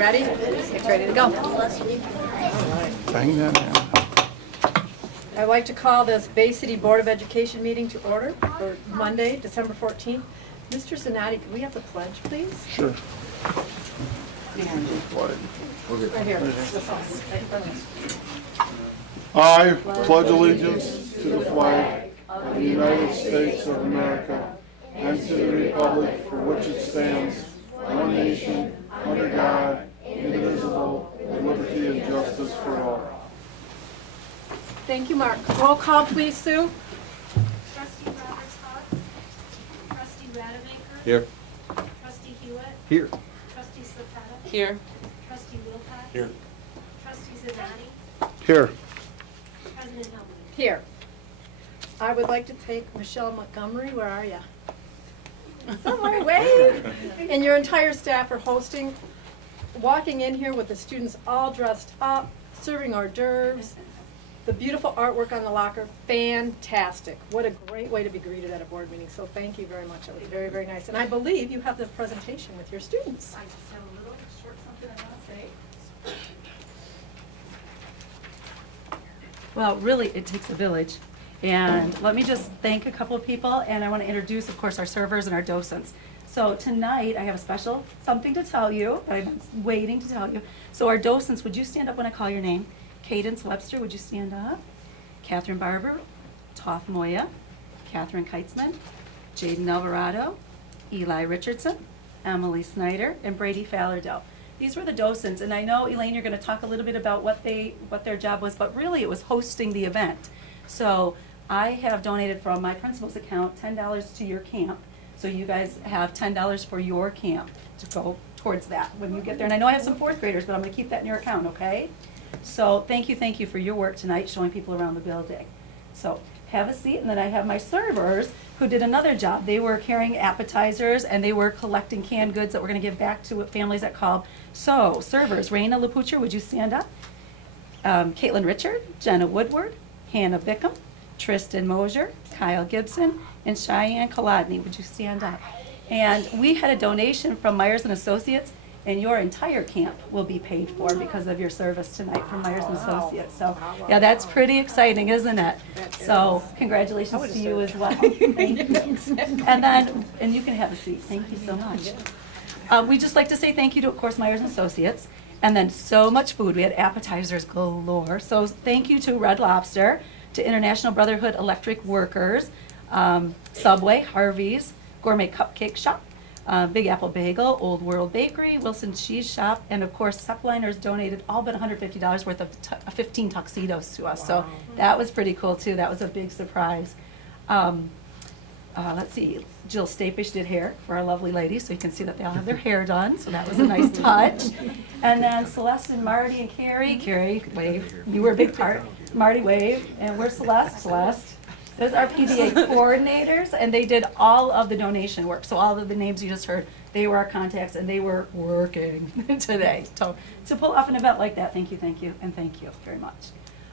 ready? It's ready to go. Bang that down. I'd like to call this Bay City Board of Education meeting to order for Monday, December 14th. Mr. Zanatti, can we have the pledge, please? Sure. Right here. I pledge allegiance to the flag of the United States of America and to the republic for which it stands, one nation, under God, indivisible, with liberty and justice for all. Thank you, Mark. Roll call, please, Sue. Trustee Roberts-Hawk. Trustee Rademacher. Here. Trustee Hewitt. Here. Trustee Slepeta. Here. Trustee Wilcox. Here. Trustee Zanatti. Here. President Helmut. Here. I would like to thank Michelle Montgomery. Where are you? Somewhere, wave. And your entire staff for hosting, walking in here with the students all dressed up, serving hors d'oeuvres, the beautiful artwork on the locker, fantastic. What a great way to be greeted at a board meeting. So thank you very much. That was very, very nice. And I believe you have the presentation with your students. I just have a little short something I want to say. Well, really, it takes a village. And let me just thank a couple of people, and I want to introduce, of course, our servers and our docents. So tonight, I have a special something to tell you that I've been waiting to tell you. So our docents, would you stand up when I call your name? Cadence Webster, would you stand up? Catherine Barber, Toph Moya, Catherine Keitzman, Jaden Alvarado, Eli Richardson, Emily Snyder, and Brady Fallardell. These were the docents, and I know, Elaine, you're going to talk a little bit about what their job was, but really it was hosting the event. So I have donated from my principal's account $10 to your camp, so you guys have $10 for your camp to go towards that when you get there. And I know I have some fourth graders, but I'm going to keep that in your account, okay? So thank you for your work tonight, showing people around the building. So have a seat, and then I have my servers who did another job. They were carrying appetizers, and they were collecting canned goods that we're going to give back to families that called. So servers, Raina Lapucher, would you stand up? Caitlin Richard, Jenna Woodward, Hannah Bickham, Tristan Mosier, Kyle Gibson, and Cheyenne Kolodny. Would you stand up? And we had a donation from Myers and Associates, and your entire camp will be paid for because of your service tonight from Myers and Associates. So, yeah, that's pretty exciting, isn't it? So, congratulations to you as well. Thank you. And you can have a seat. Thank you so much. We'd just like to say thank you to, of course, Myers and Associates. And then so much food. We had appetizers galore. So thank you to Red Lobster, to International Brotherhood Electric Workers, Subway, Harvey's, Gourmet Cupcake Shop, Big Apple Bagel, Old World Bakery, Wilson Cheese Shop, and of course, Sepliners donated all but $150 worth of 15 tuxedos to us. Wow. So that was pretty cool too. That was a big surprise. Let's see, Jill Stapish did hair for our lovely ladies, so you can see that they all have their hair done, so that was a nice touch. And then Celeste and Marty and Carrie, wave, you were a big part. Marty, wave, and where's Celeste. Those are PDA coordinators, and they did all of the donation work. So all of the names you just heard, they were our contacts, and they were working today. So to pull off an event like that, thank you, and thank you very much.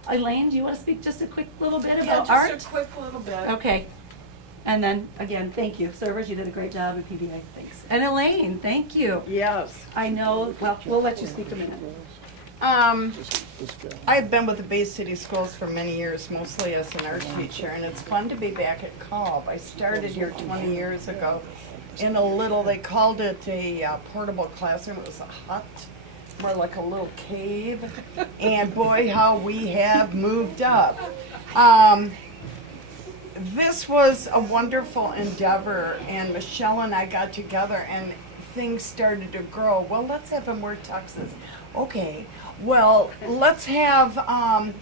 Elaine, do you want to speak just a quick little bit about art? Yeah, just a quick little bit. Okay. And then, again, thank you. Servers, you did a great job at PBA. Thanks. And Elaine, thank you. Yes. I know, well, we'll let you speak a minute. I've been with the Bay City Schools for many years, mostly as an art teacher, and it's fun to be back at Cobb. I started here 20 years ago in a little, they called it a portable classroom. It was a hut, more like a little cave. And boy, how we have moved up. This was a wonderful endeavor, and Michelle and I got together and things started to grow. Well, let's have them wear tuxes. Okay, well, let's have a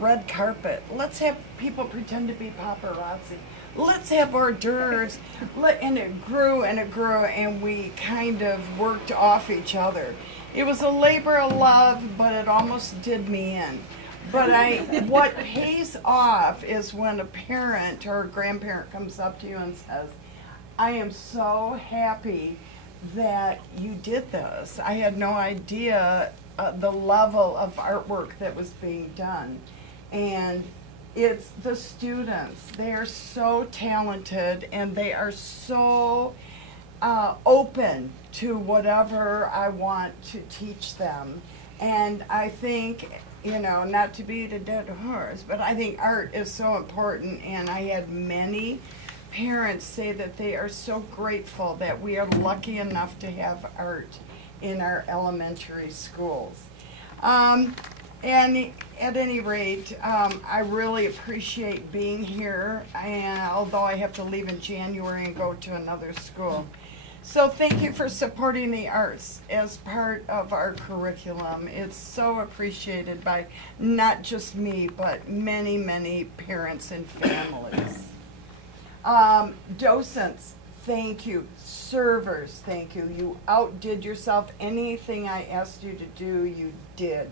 red carpet. Let's have people pretend to be paparazzi. Let's have hors d'oeuvres. And it grew, and we kind of worked off each other. It was a labor of love, but it almost did me in. But what pays off is when a parent or a grandparent comes up to you and says, I am so happy that you did this. I had no idea the level of artwork that was being done. And it's the students. They are so talented, and they are so open to whatever I want to teach them. And I think, you know, not to beat a dead horse, but I think art is so important. And I had many parents say that they are so grateful that we are lucky enough to have art in our elementary schools. And at any rate, I really appreciate being here, and although I have to leave in January and go to another school. So thank you for supporting the arts as part of our curriculum. It's so appreciated by not just me, but many, many parents and families. Docents, thank you. Servers, thank you. You outdid yourself. Anything I asked you to do, you did.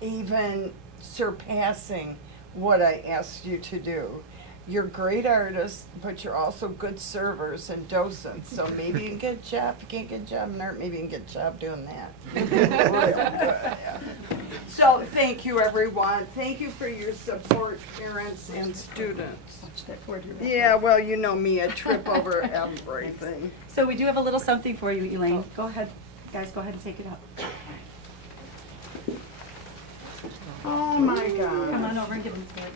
Even surpassing what I asked you to do. You're great artists, but you're also good servers and docents. So maybe you can get a job. If you can't get a job in art, maybe you can get a job doing that. Real good, yeah. So thank you, everyone. Thank you for your support, parents and students. Watch that cord here. Yeah, well, you know me, I trip over everything. So we do have a little something for you, Elaine. Go ahead, guys, go ahead and take it up. Oh my Come on God. over and give them to her.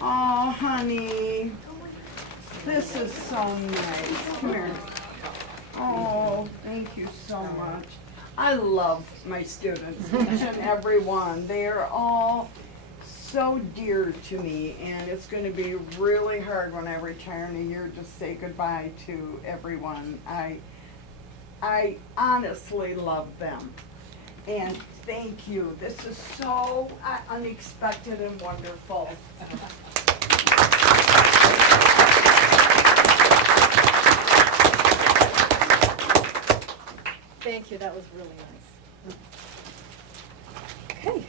Oh, honey. This is so nice. Come here. Oh, thank you so much. I love my students, each and every one. They are all so dear to me, and it's going to be really hard when I retire in a year to say goodbye to everyone. I honestly love them. And thank you. This is so unexpected and wonderful. Thank you, that was really nice. Okay,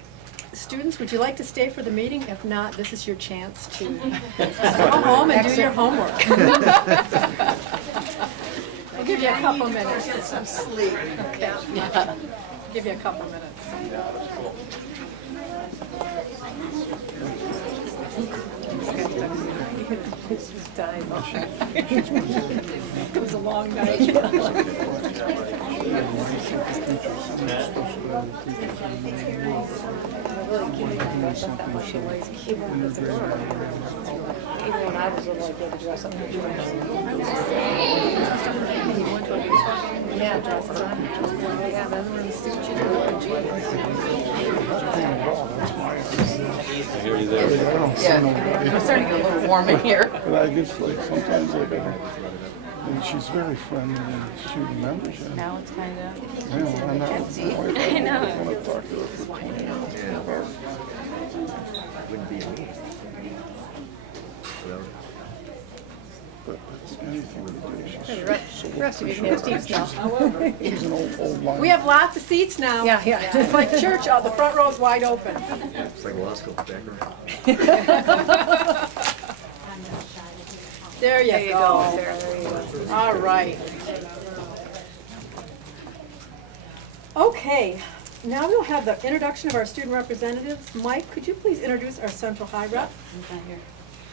students, would you like to stay for the meeting? If not, this is your chance to go home and do your homework. I'll give you a couple minutes. Get some sleep. Okay. Give you a couple minutes. It was a long night. Even when I was little, I did dress up. Yeah, dresses on. Yeah, then when you suit you to look Yeah, I'm starting to get a little warm in here. But I just like, sometimes I gotta, and she's very friendly and she remembers it. Now it's kind of. You know, I'm not, I know. I want to talk to her for 20 minutes. Wouldn't be me. So, But it's anything to do, she's The rest of you can have seats now. she's an old line. We have lots of seats now. Yeah, yeah. It's like church, the front row's wide open. it's like law school background. There you go. There you go. All right. Okay, now we'll have the introduction of our student representatives. Mike, could you please introduce our Central High rep? He's not here.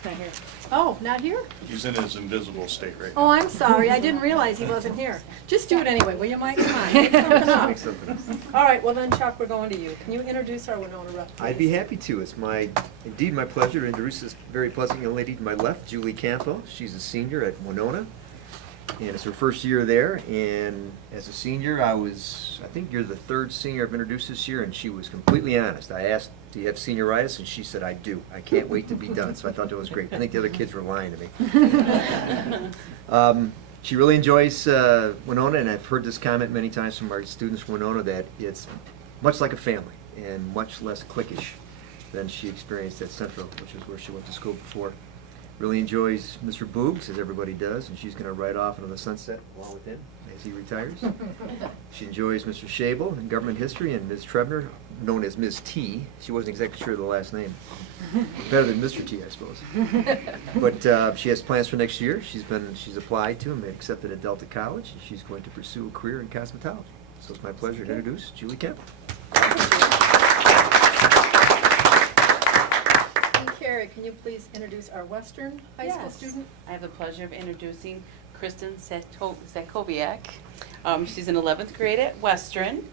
Not here. Oh, not here? He's in his invisible state right Oh, now. I'm sorry, I didn't realize he wasn't here. Just do it anyway, will you, Mike? Come on, make something up. Make something up. All right, well then, Chuck, we're going to you. Can you introduce our Winona rep, I'd be please? happy to. It's indeed my pleasure to introduce this very pleasant young lady to my left, Julie Campo. She's a senior at Winona, and it's her first year there. And as a senior, I think you're the third senior I've introduced this year, and she was completely honest. I asked, do you have senioritis? And she said, I do. I can't wait to be done. So I thought that was great. I think the other kids were lying to me. She really enjoys Winona, and I've heard this comment many times from our students from Winona that it's much like a family and much less cliquish than she experienced at Central, which is where she went to school before. Really enjoys Mr. Boogs, as everybody does, and she's going to ride off into the sunset along with him as he retires. She enjoys Mr. Schabel in government history and Ms. Trebner, known as Ms. T. She wasn't exactly sure of the last name. Better than Mr. T, I suppose. But she has plans for next year. She's applied to and been accepted at Delta College, and she's going to pursue a career in cosmetology. So it's my pleasure to introduce Julie Kemp. And Carrie, can you please introduce our Western High School Yes. student? I have the pleasure of introducing Kristen Zakowiak. She's in 11th grade at Western.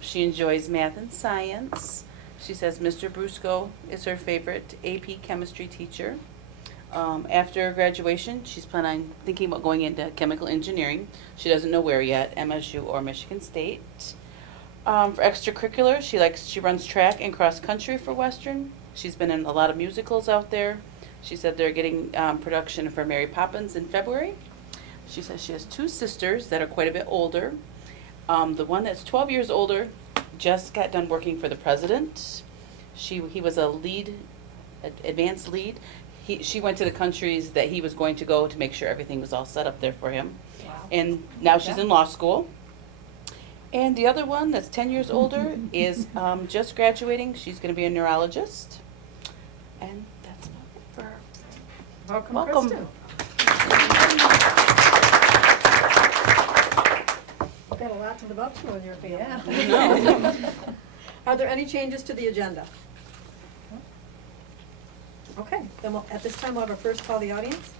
She enjoys math and science. She says Mr. Brusco is her favorite AP chemistry teacher. After graduation, she's planning on thinking about going into chemical engineering. She doesn't know where yet, MSU or Michigan State. For extracurricular, she runs track and cross country for Western. She's been in a lot of musicals out there. She said they're getting production for Mary Poppins in February. She says she has 2 sisters that are quite a bit older. The one that's 12 years older just got done working for the president. He was a lead, advanced lead. She went to the countries that he was going to go to make sure everything was all set up there for him. Wow. And now she's in law school. And the other one that's 10 years older is just graduating. She's going to be a neurologist. And that's about it for her. Welcome, Welcome. Kristen. You've got a lot to live up to in your family. Yeah. Are there any changes to the agenda? Okay, then at this time, we'll have our first call the audience.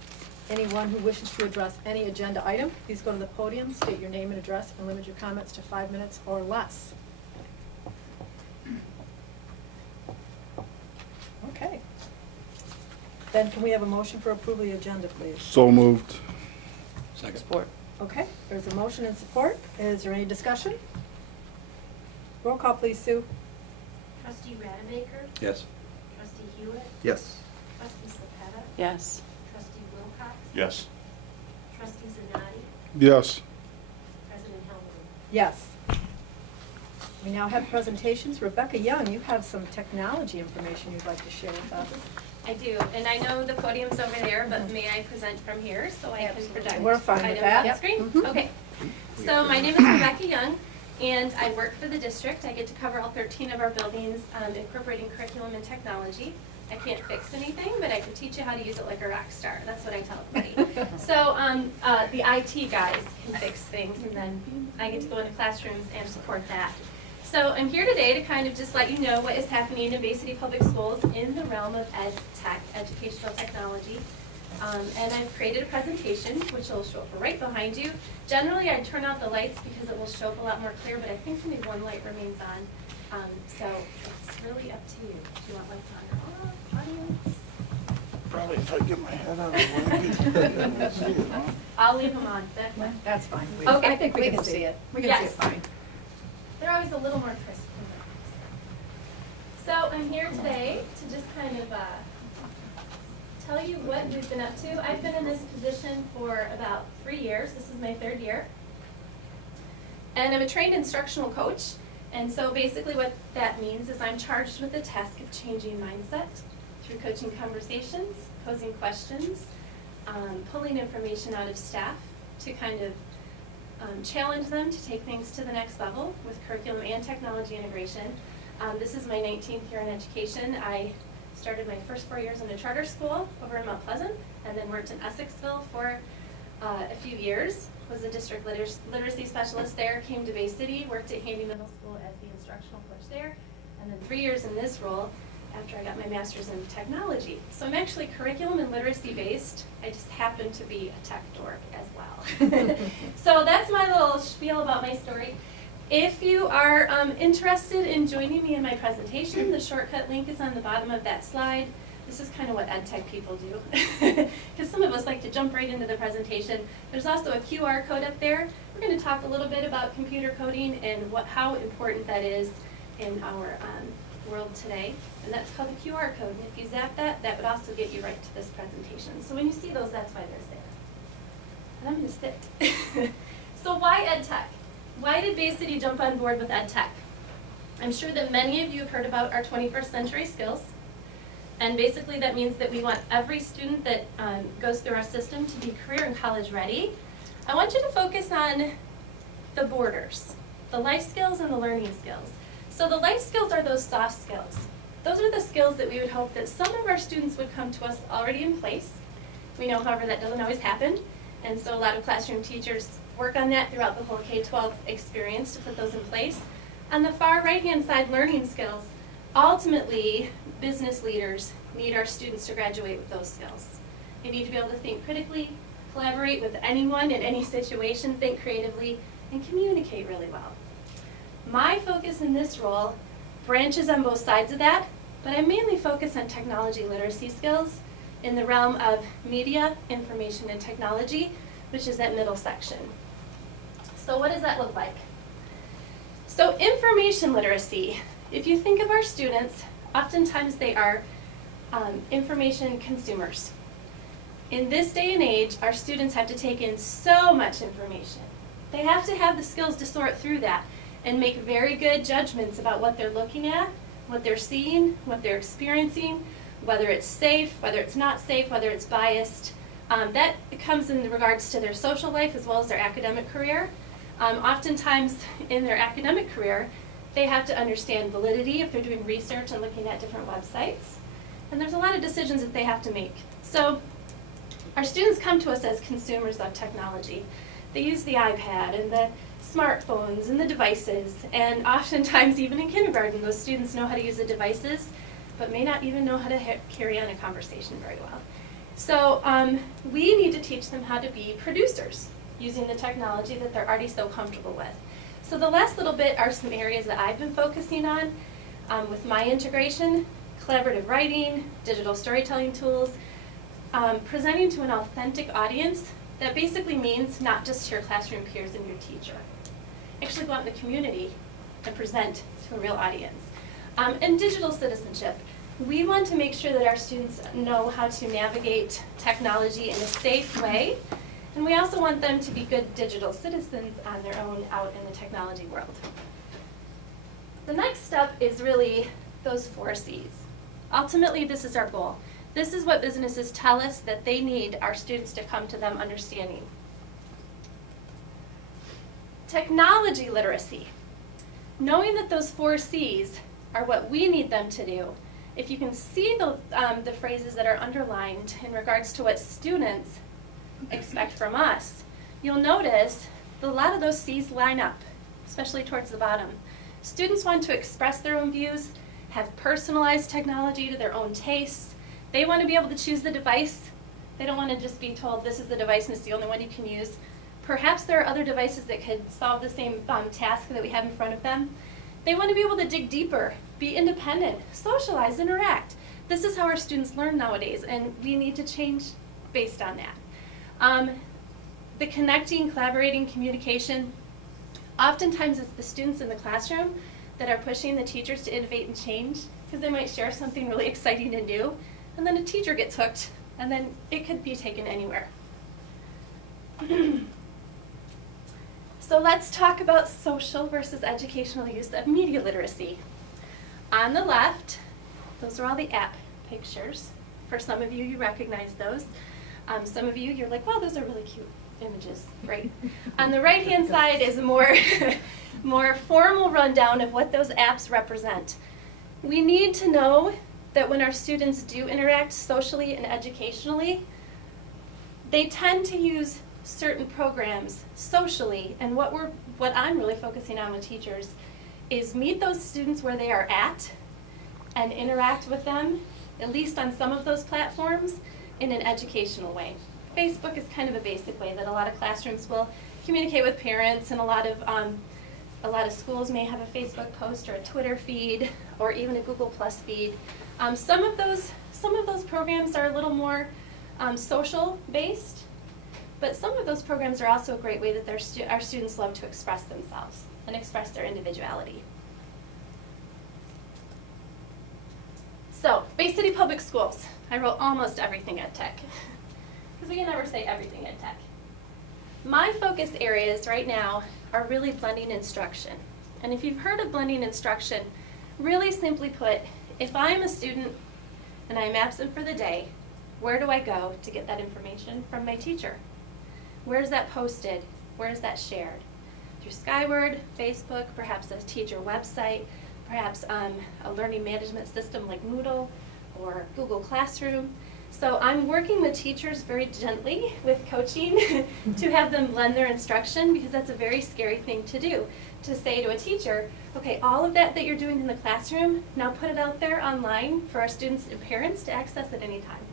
Anyone who wishes to address any agenda item, please go to the podium, state your name and address, and limit your comments to 5 minutes or less. Okay. Then can we have a motion for approval of the agenda, please? So moved. Support. Okay, there's a motion and support. Is there any discussion? Roll call, please, Sue. Trustee Rademacher, Yes. trustee Hewitt, Yes. trustee Slepeta, Yes. trustee Wilcox, Yes. trustee Zanati, Yes. President Helmut. Yes. We now have presentations. Rebecca Young, you have some technology information you'd like to share with us. I do, and I know the podium's over there, but may I present from here so I can project We're fine with items that. on the Yep. screen? Mhm. Okay. So my name is Rebecca Young, and I work for the district. I get to cover all 13 of our buildings, incorporating curriculum and technology. I can't fix anything, but I can teach you how to use it like a rock star. That's what I tell everybody. So the IT guys can fix things, and then I get to go into classrooms and support that. So I'm here today to kind of just let you know what is happening in Bay City Public Schools in the realm of ed tech, educational technology. And I've created a presentation, which will show up right behind you. Generally, I turn out the lights because it will show up a lot more clear, but I think only one light remains on. So it's really up to you. Do you want lights on or off, audience? Probably if I get my head out of the way. I'll leave them on. That's fine. Okay, I think we can see it. We can see it Yes. fine. They're always a little more crisp than that. So I'm here today to just kind of tell you what we've been up to. I've been in this position for about 3 years. This is my 3rd year. And I'm a trained instructional coach. And so basically what that means is I'm charged with the task of changing mindset through coaching conversations, posing questions, pulling information out of staff to kind of challenge them to take things to the next level with curriculum and technology integration. This is my 19th year in education. I started my first 4 years in a charter school over in Mount Pleasant, and then worked in Essexville for a few years. Was a district literacy specialist there, came to Bay City, worked at Handy Middle School as the instructional coach there, and then 3 years in this role after I got my master's in technology. So I'm actually curriculum and literacy based. I just happen to be a tech dork as well. So that's my little spiel about my story. If you are interested in joining me in my presentation, the shortcut link is on the bottom of that slide. This is kind of what ed tech people do, because some of us like to jump right into the presentation. There's also a QR code up there. We're going to talk a little bit about computer coding and how important that is in our world today, and that's called the QR code. And if you zap that, that would also get you right to this presentation. So when you see those, that's why they're there. And I'm going to sit. So why ed tech? Why did Bay City jump on board with ed tech? I'm sure that many of you have heard about our 21st century skills. And basically that means that we want every student that goes through our system to be career and college ready. I want you to focus on the borders, the life skills and the learning skills. So the life skills are those soft skills. Those are the skills that we would hope that some of our students would come to us already in place. We know, however, that doesn't always happen. And so a lot of classroom teachers work on that throughout the whole K-12 experience to put those in place. On the far right-hand side, learning skills. Ultimately, business leaders need our students to graduate with those skills. They need to be able to think critically, collaborate with anyone in any situation, think creatively, and communicate really well. My focus in this role branches on both sides of that, but I mainly focus on technology literacy skills in the realm of media, information, and technology, which is that middle section. So what does that look like? So information literacy, if you think of our students, oftentimes they are information consumers. In this day and age, our students have to take in so much information. They have to have the skills to sort through that and make very good judgments about what they're looking at, what they're seeing, what they're experiencing, whether it's safe, whether it's not safe, whether it's biased. That comes in regards to their social life as well as their academic career. Oftentimes in their academic career, they have to understand validity if they're doing research and looking at different websites. And there's a lot of decisions that they have to make. So our students come to us as consumers of technology. They use the iPad and the smartphones and the devices, and oftentimes even in kindergarten, those students know how to use the devices, but may not even know how to carry on a conversation very well. So we need to teach them how to be producers using the technology that they're already so comfortable with. So the last little bit are some areas that I've been focusing on with my integration: collaborative writing, digital storytelling tools, presenting to an authentic audience. That basically means not just to your classroom peers and your teacher. Actually go out in the community and present to a real audience. And digital citizenship. We want to make sure that our students know how to navigate technology in a safe way, and we also want them to be good digital citizens on their own out in the technology world. The next step is really those 4 C's. Ultimately, this is our goal. This is what businesses tell us that they need our students to come to them understanding. Technology literacy. Knowing that those 4 C's are what we need them to do. If you can see the phrases that are underlined in regards to what students expect from us, you'll notice that a lot of those C's line up, especially towards the bottom. Students want to express their own views, have personalized technology to their own tastes. They want to be able to choose the device. They don't want to just be told this is the device and it's the only one you can use. Perhaps there are other devices that could solve the same task that we have in front of them. They want to be able to dig deeper, be independent, socialize, interact. This is how our students learn nowadays, and we need to change based on that. The connecting, collaborating, communication. Oftentimes it's the students in the classroom that are pushing the teachers to innovate and change, because they might share something really exciting and new, and then a teacher gets hooked, and then it could be taken anywhere. So let's talk about social versus educational use of media literacy. On the left, those are all the app pictures. For some of you, you recognize those. Some of you, you're like, wow, those are really cute images. Great. On the right-hand side is a more formal rundown of what those apps represent. We need to know that when our students do interact socially and educationally, they tend to use certain programs socially, and what I'm really focusing on with teachers is meet those students where they are at and interact with them, at least on some of those platforms, in an educational way. Facebook is kind of a basic way that a lot of classrooms will communicate with parents, and a lot of schools may have a Facebook post or a Twitter feed or even a Google Plus feed. Some of those programs are a little more social based, but some of those programs are also a great way that our students love to express themselves and express their individuality. So, Bay City Public Schools. I wrote almost everything ed tech, because we can never say everything ed tech. My focus areas right now are really blending instruction. And if you've heard of blending instruction, really simply put, if I'm a student and I'm absent for the day, where do I go to get that information from my teacher? Where is that posted? Where is that shared? Through Skyward, Facebook, perhaps a teacher website, perhaps a learning management system like Moodle or Google Classroom. So I'm working with teachers very gently with coaching to have them blend their instruction, because that's a very scary thing to do. To say to a teacher, okay, all of that you're doing in the classroom, now put it out there online for our students and parents to access at any time.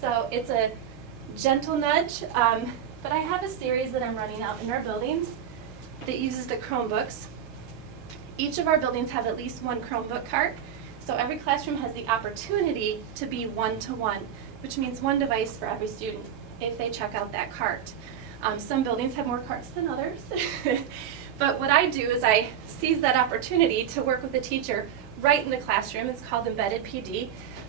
So it's a gentle nudge, but I have a series that I'm running out in our buildings that uses the Chromebooks. Each of our buildings have at least one Chromebook cart, so every classroom has the opportunity to be one-to-one, which means one device for every student if they check out that cart. Some buildings have more carts than others, but what I do is I seize that opportunity to work with the teacher right in the classroom. It's called Embedded PD.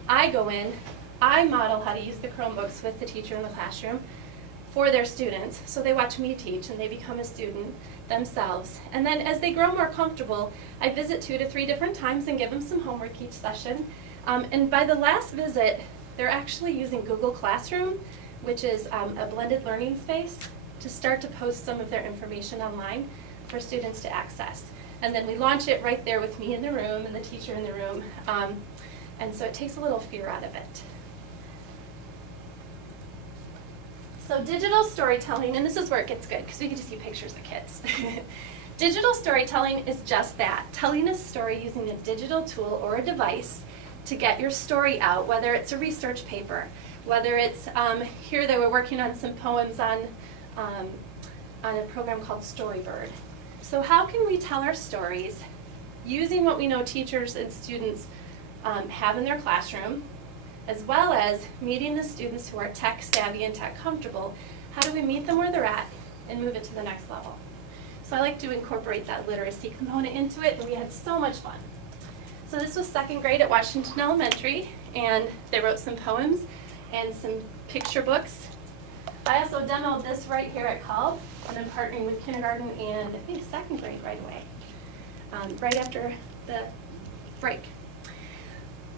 I go in, I model how to use the Chromebooks with the teacher in the classroom for their students, so they watch me teach and they become a student themselves. And then as they grow more comfortable, I visit 2 to 3 different times and give them some homework each session. And by the last visit, they're actually using Google Classroom, which is a blended learning space, to start to post some of their information online for students to access. And then we launch it right there with me in the room and the teacher in the room. And so it takes a little fear out of it. So digital storytelling, and this is where it gets good because we get to see pictures of kids. Digital storytelling is just that, telling a story using a digital tool or a device to get your story out, whether it's a research paper, whether it's here they were working on some poems on a program called Storybird. So how can we tell our stories using what we know teachers and students have in their classroom, as well as meeting the students who are tech savvy and tech comfortable? How do we meet them where they're at and move it to the next level? So I like to incorporate that literacy component into it, and we had so much fun. So this was 2nd grade at Washington Elementary, and they wrote some poems and some picture books. I also demoed this right here at Culp, and I'm partnering with kindergarten and I think 2nd grade right away, right after the break.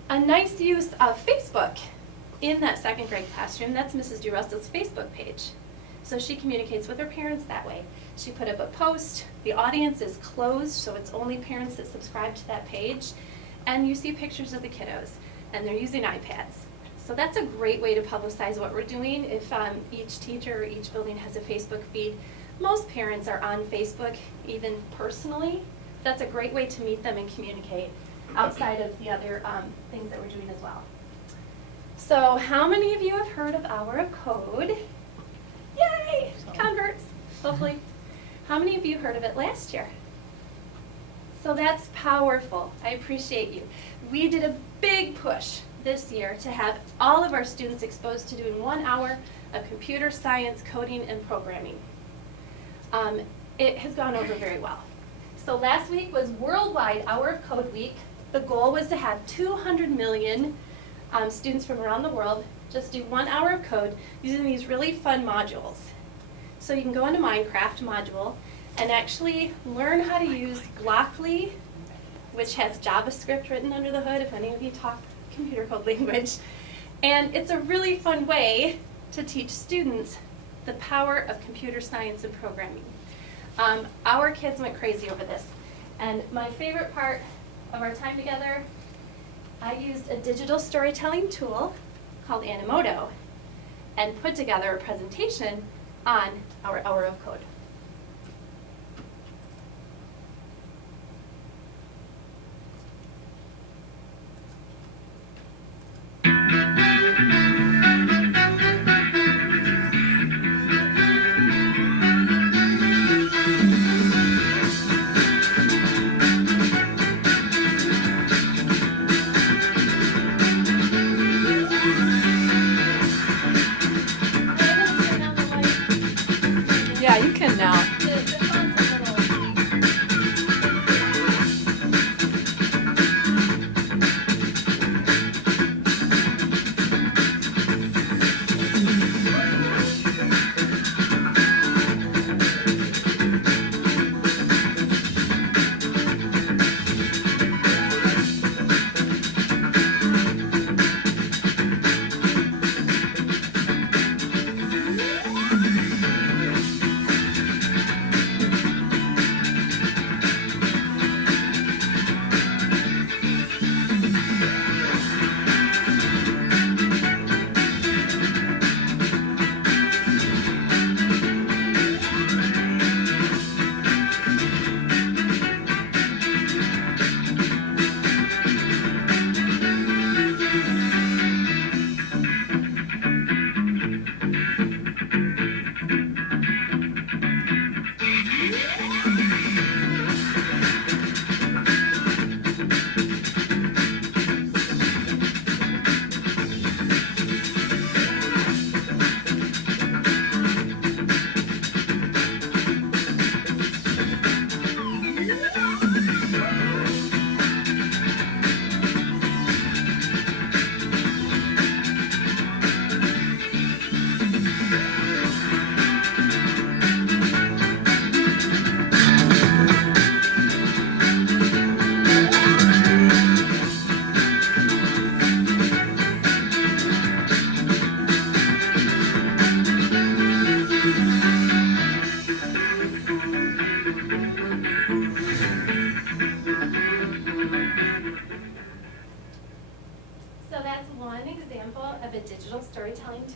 A nice use of Facebook in that 2nd grade classroom, that's Mrs. DeRussell's Facebook page. So she communicates with her parents that way. She put up a post, the audience is closed, so it's only parents that subscribe to that page, and you see pictures of the kiddos, and they're using iPads. So that's a great way to publicize what we're doing. If each teacher or each building has a Facebook feed, most parents are on Facebook, even personally. That's a great way to meet them and communicate outside of the other things that we're doing as well. So how many of you have heard of Hour of Code? Yay! Converts, hopefully. How many of you heard of it last year? So that's powerful. I appreciate you. We did a big push this year to have all of our students exposed to doing 1 hour of computer science, coding, and programming. It has gone over very well. So last week was Worldwide Hour of Code Week. The goal was to have 200 million students from around the world just do 1 hour of code using these really fun modules. So you can go into Minecraft module and actually learn how to use Blockly, which has JavaScript written under the hood, if any of you talk computer code language. And it's a really fun way to teach students the power of computer science and programming. Our kids went crazy over this. And my favorite part of our time together, I used a digital storytelling tool called Animoto and put together a presentation on our Hour of Code. Yeah, you can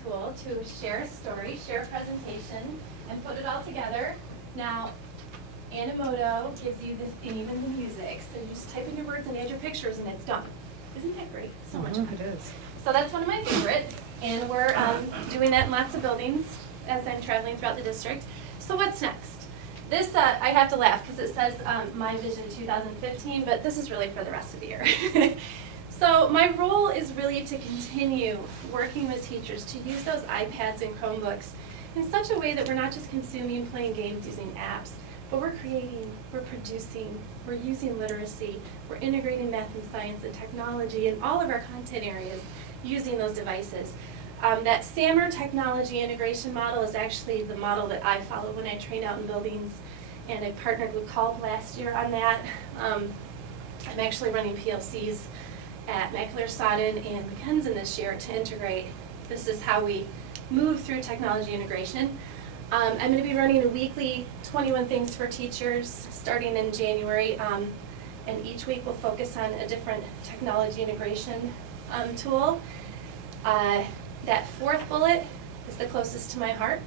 tool to share a story, share a presentation, and put it all together. Now, Animoto gives you the theme and the music, so you just type in your words and add your pictures and it's done. Isn't that great? So much fun. It is. So that's one of my favorites, and we're doing that in lots of buildings as I'm traveling throughout the district. So what's next? This, I have to laugh because it says My Vision 2015, but this is really for the rest of the year. So my role is really to continue working with teachers to use those iPads and Chromebooks in such a way that we're not just consuming, playing games, using apps, but we're creating, we're producing, we're using literacy, we're integrating math and science and technology in all of our content areas using those devices. That SAMR technology integration model is actually the model that I follow when I train out in buildings, and I partnered with Culp last year on that. I'm actually running PLCs at Mackler-Sodden and Mackenzie this year to integrate. This is how we move through technology integration. I'm going to be running a weekly 21 Things for Teachers starting in January, and each week we'll focus on a different technology integration tool. That fourth bullet is the closest to my heart.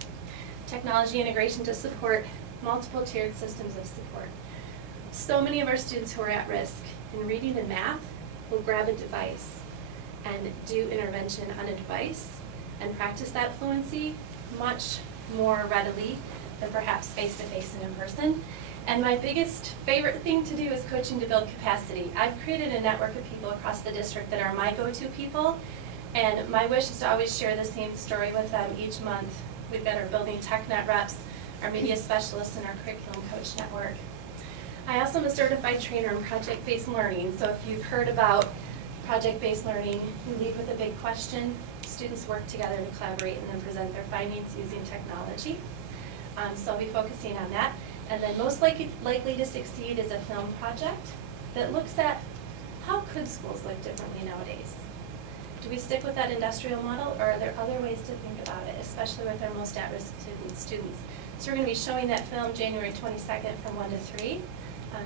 Technology integration to support multiple tiered systems of support. So many of our students who are at risk in reading and math will grab a device and do intervention on a device and practice that fluency much more readily than perhaps face-to-face and in person. And my biggest favorite thing to do is coaching to build capacity. I've created a network of people across the district that are my go-to people, and my wish is to always share the same story with them each month. We've got our building TechNet reps, our media specialists, and our curriculum coach network. I also am a certified trainer in project-based learning, so if you've heard about project-based learning, we lead with a big question. Students work together to collaborate and then present their findings using technology. So I'll be focusing on that. And then most likely to succeed is a film project that looks at how could schools look differently nowadays. Do we stick with that industrial model, or are there other ways to think about it, especially with our most at-risk students? So we're going to be showing that film January 22nd from 1 to 3.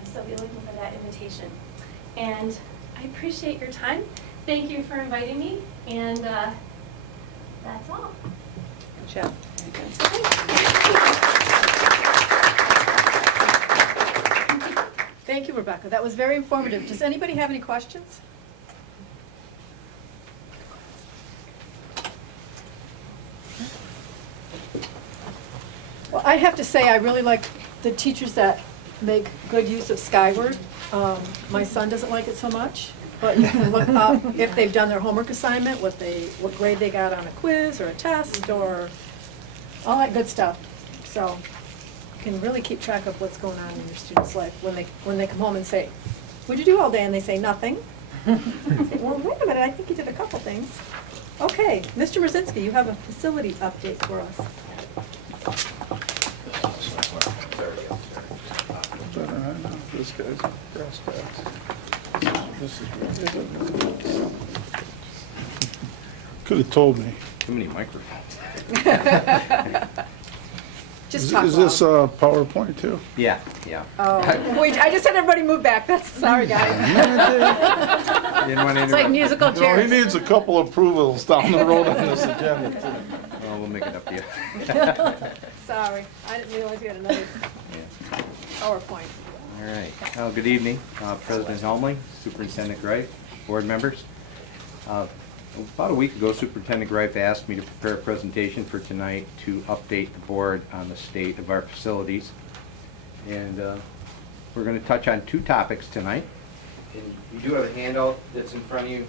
So I'll be looking for that invitation. And I appreciate your time. Thank you for inviting me, and that's all. Good job. Thank you, Rebecca. That was very informative. Does anybody have any questions? Well, I have to say, I really like the teachers that make good use of Skyward. My son doesn't like it so much, but you can look up if they've done their homework assignment, what grade they got on a quiz or a test or all that good stuff. So you can really keep track of what's going on in your student's life when they come home and say, "What'd you do all day?" and they say nothing. I say, well, wait a minute, I think you did a couple things. Okay, Mr. Mrzinski, you have a facility update for us. This guy's grass pads. This is could have told me. Too many microphones. Just talk Is this loud. PowerPoint too? Yeah. Oh, wait, I just had everybody move back. That's, sorry, guys. Didn't want to It's like musical No, he chairs. needs a couple approvals down the road on this agenda too. Well, we'll make it up to you. Sorry, I didn't realize you had another Yeah. PowerPoint. All right. Good evening, President Helmling, Superintendent Greif, board members. About a week ago, Superintendent Greif asked me to prepare a presentation for tonight to update the board on the state of our facilities. And we're going to touch on two topics tonight. And you do have a handout that's in front of you.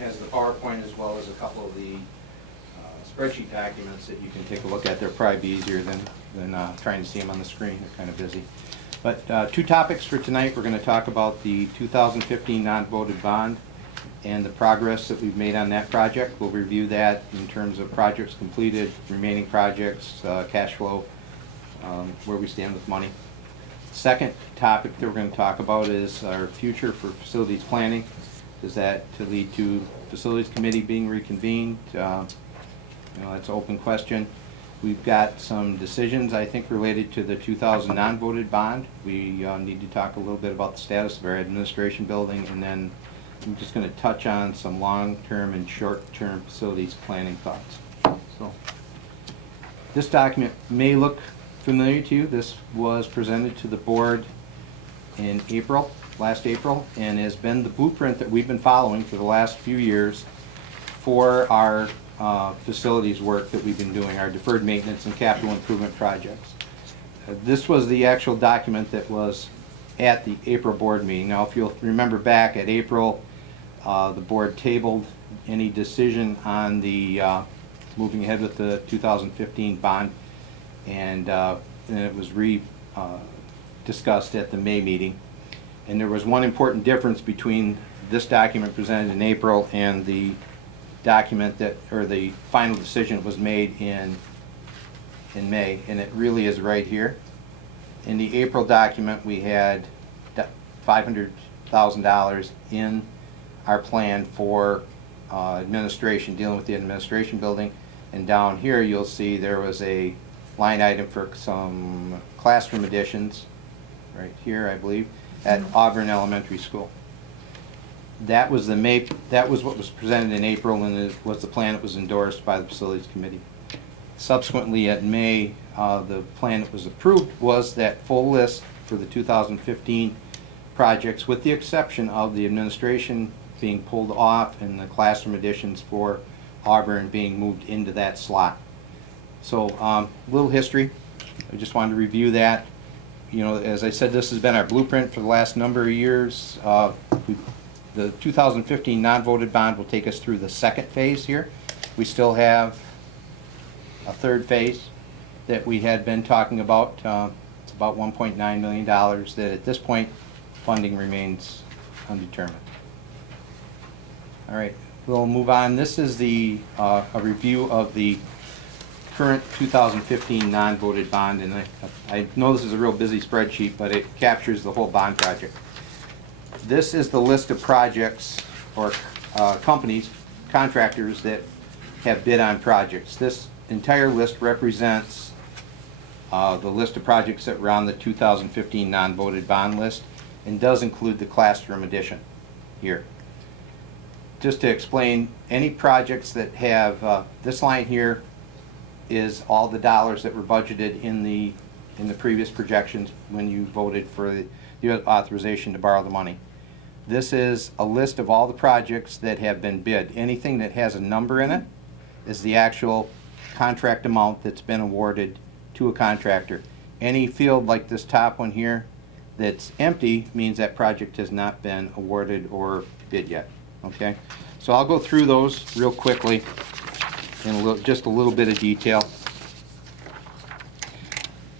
It has the PowerPoint as well as a couple of the spreadsheet documents that you can take a look at. They'll probably be easier than trying to see them on the screen. They're kind of busy. But two topics for tonight. We're going to talk about the 2015 non-voted bond and the progress that we've made on that project. We'll review that in terms of projects completed, remaining projects, cash flow, where we stand with money. Second topic that we're going to talk about is our future for facilities planning. Is that to lead to facilities committee being reconvened? That's an open question. We've got some decisions, I think, related to the 2000 non-voted bond. We need to talk a little bit about the status of our administration building, and then I'm just going to touch on some long-term and short-term facilities planning thoughts. So, this document may look familiar to you. This was presented to the board in April, last April, and has been the blueprint that we've been following for the last few years for our facilities work that we've been doing, our deferred maintenance and capital improvement projects. This was the actual document that was at the April board meeting. Now, if you'll remember back at April, the board tabled any decision on the moving ahead with the 2015 bond, and then it was discussed at the May meeting. And there was one important difference between this document presented in April and the document that, or the final decision that was made in May, and it really is right here. In the April document, we had $500,000 in our plan for administration, dealing with the administration building, and down here you'll see there was a line item for some classroom additions, right here I believe, at Auburn Elementary School. That was what was presented in April, and it was the plan that was endorsed by the Facilities Committee. Subsequently, at May, the plan that was approved was that full list for the 2015 projects, with the exception of the administration being pulled off and the classroom additions for Auburn being moved into that slot. So, a little history. I just wanted to review that. You know, as I said, this has been our blueprint for the last number of years. The 2015 non-voted bond will take us through the second phase here. We still have a third phase that we had been talking about. It's about $1.9 million that at this point funding remains undetermined. All right, we'll move on. This is the a review of the current 2015 non-voted bond, and I know this is a real busy spreadsheet, but it captures the whole bond project. This is the list of projects or companies, contractors that have bid on projects. This entire list represents the list of projects that were on the 2015 non-voted bond list, and does include the classroom addition here. Just to explain, any projects that have this line here is all the dollars that were budgeted in the previous projections when you voted for the authorization to borrow the money. This is a list of all the projects that have been bid. Anything that has a number in it is the actual contract amount that's been awarded to a contractor. Any field like this top one here that's empty means that project has not been awarded or bid yet. Okay, so I'll go through those real quickly in just a little bit of detail.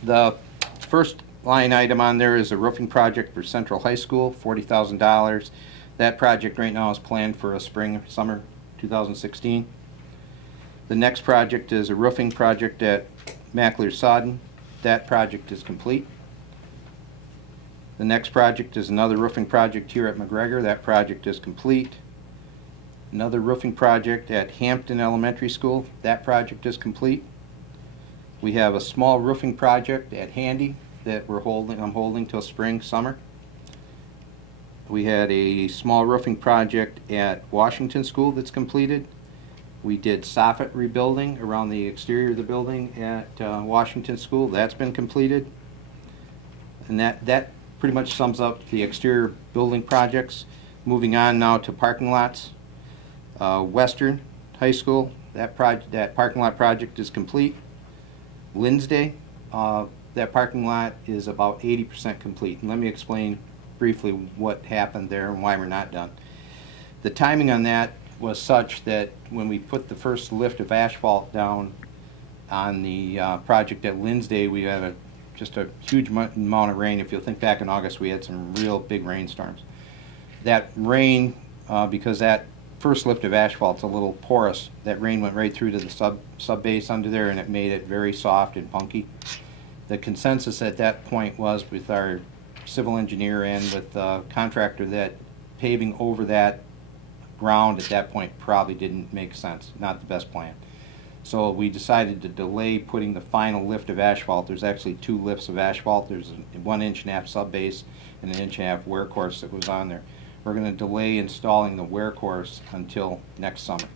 The first line item on there is a roofing project for Central High School, $40,000. That project right now is planned for a summer 2016. The next project is a roofing project at Mackler Sodden. That project is complete. The next project is another roofing project here at McGregor. That project is complete. Another roofing project at Hampton Elementary School. That project is complete. We have a small roofing project at Handy that I'm holding till spring, summer. We had a small roofing project at Washington School that's completed. We did soffit rebuilding around the exterior of the building at Washington School. That's been completed. And that pretty much sums up the exterior building projects. Moving on now to parking lots. Western High School, that parking lot project is complete. Lindsay, that parking lot is about 80% complete. And let me explain briefly what happened there and why we're not done. The timing on that was such that when we put the first lift of asphalt down on the project at Lindsay, we had just a huge amount of rain. If you'll think back in August, we had some real big rainstorms. That rain, because that first lift of asphalt's a little porous, that rain went right through to the sub base under there, and it made it very soft and funky. The consensus at that point was with our civil engineer and with the contractor that paving over that ground at that point probably didn't make sense, not the best plan. So we decided to delay putting the final lift of asphalt. There's actually two lifts of asphalt. There's a 1.5 inch sub base and an 1.5 inch wear course that was on there. we're going to delay installing the wear course until next summer.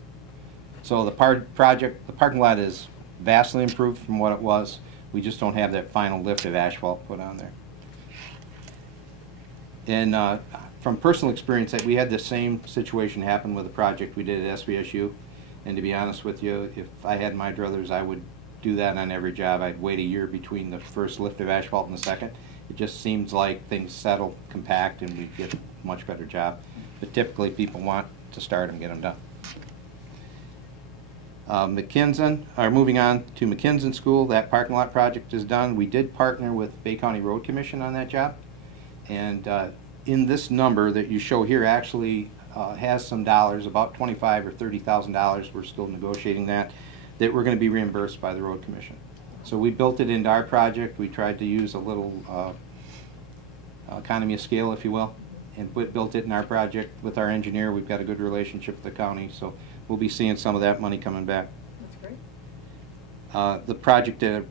So the parking lot is vastly improved from what it was. We just don't have that final lift of asphalt put on there. And from personal experience, we had the same situation happen with a project we did at SVSU. And to be honest with you, if I had my druthers, I would do that on every job. I'd wait a year between the first lift of asphalt and the second. It just seems like things settle, compact, and we get a much better job. But typically, people want to start and get them done. Moving on to McKinson School, that parking lot project is done. We did partner with Bay County Road Commission on that job. And in this number that you show here actually has some dollars, about $25,000 or $30,000, we're still negotiating that we're going to be reimbursed by the Road Commission. So we built it into our project. We tried to use a little economy of scale, if you will, and built it in our project with our engineer. We've got a good relationship with the county, so we'll be seeing some of that money coming back. That's great. The project at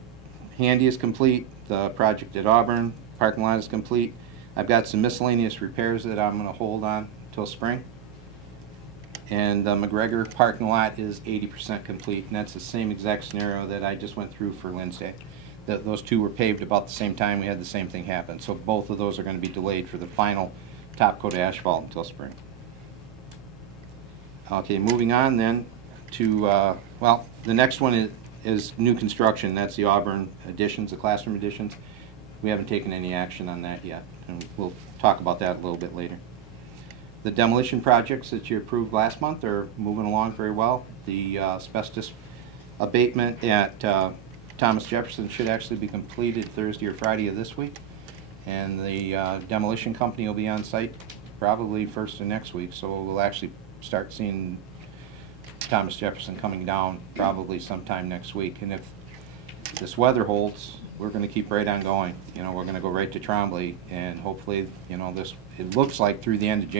Handy is complete. The project at Auburn, parking lot is complete. I've got some miscellaneous repairs that I'm going to hold on till spring. And the McGregor parking lot is 80% complete, and that's the same exact scenario that I just went through for Lindsay. Those two were paved about the same time. We had the same thing happen. So both of those are going to be delayed for the final top coat asphalt until spring. Okay, moving on then to, well, the next one is new construction. That's the Auburn additions, the classroom additions. We haven't taken any action on that yet, and we'll talk about that a little bit later. The demolition projects that you approved last month are moving along very well. The asbestos abatement at Thomas Jefferson should actually be completed Thursday or Friday of this week. And the demolition company will be on site probably first of next week. So we'll actually start seeing Thomas Jefferson coming down probably sometime next week. And if this weather holds, we're going to keep right on going. You know, we're going to go right to Trombley, and hopefully, you know, it looks like through the end of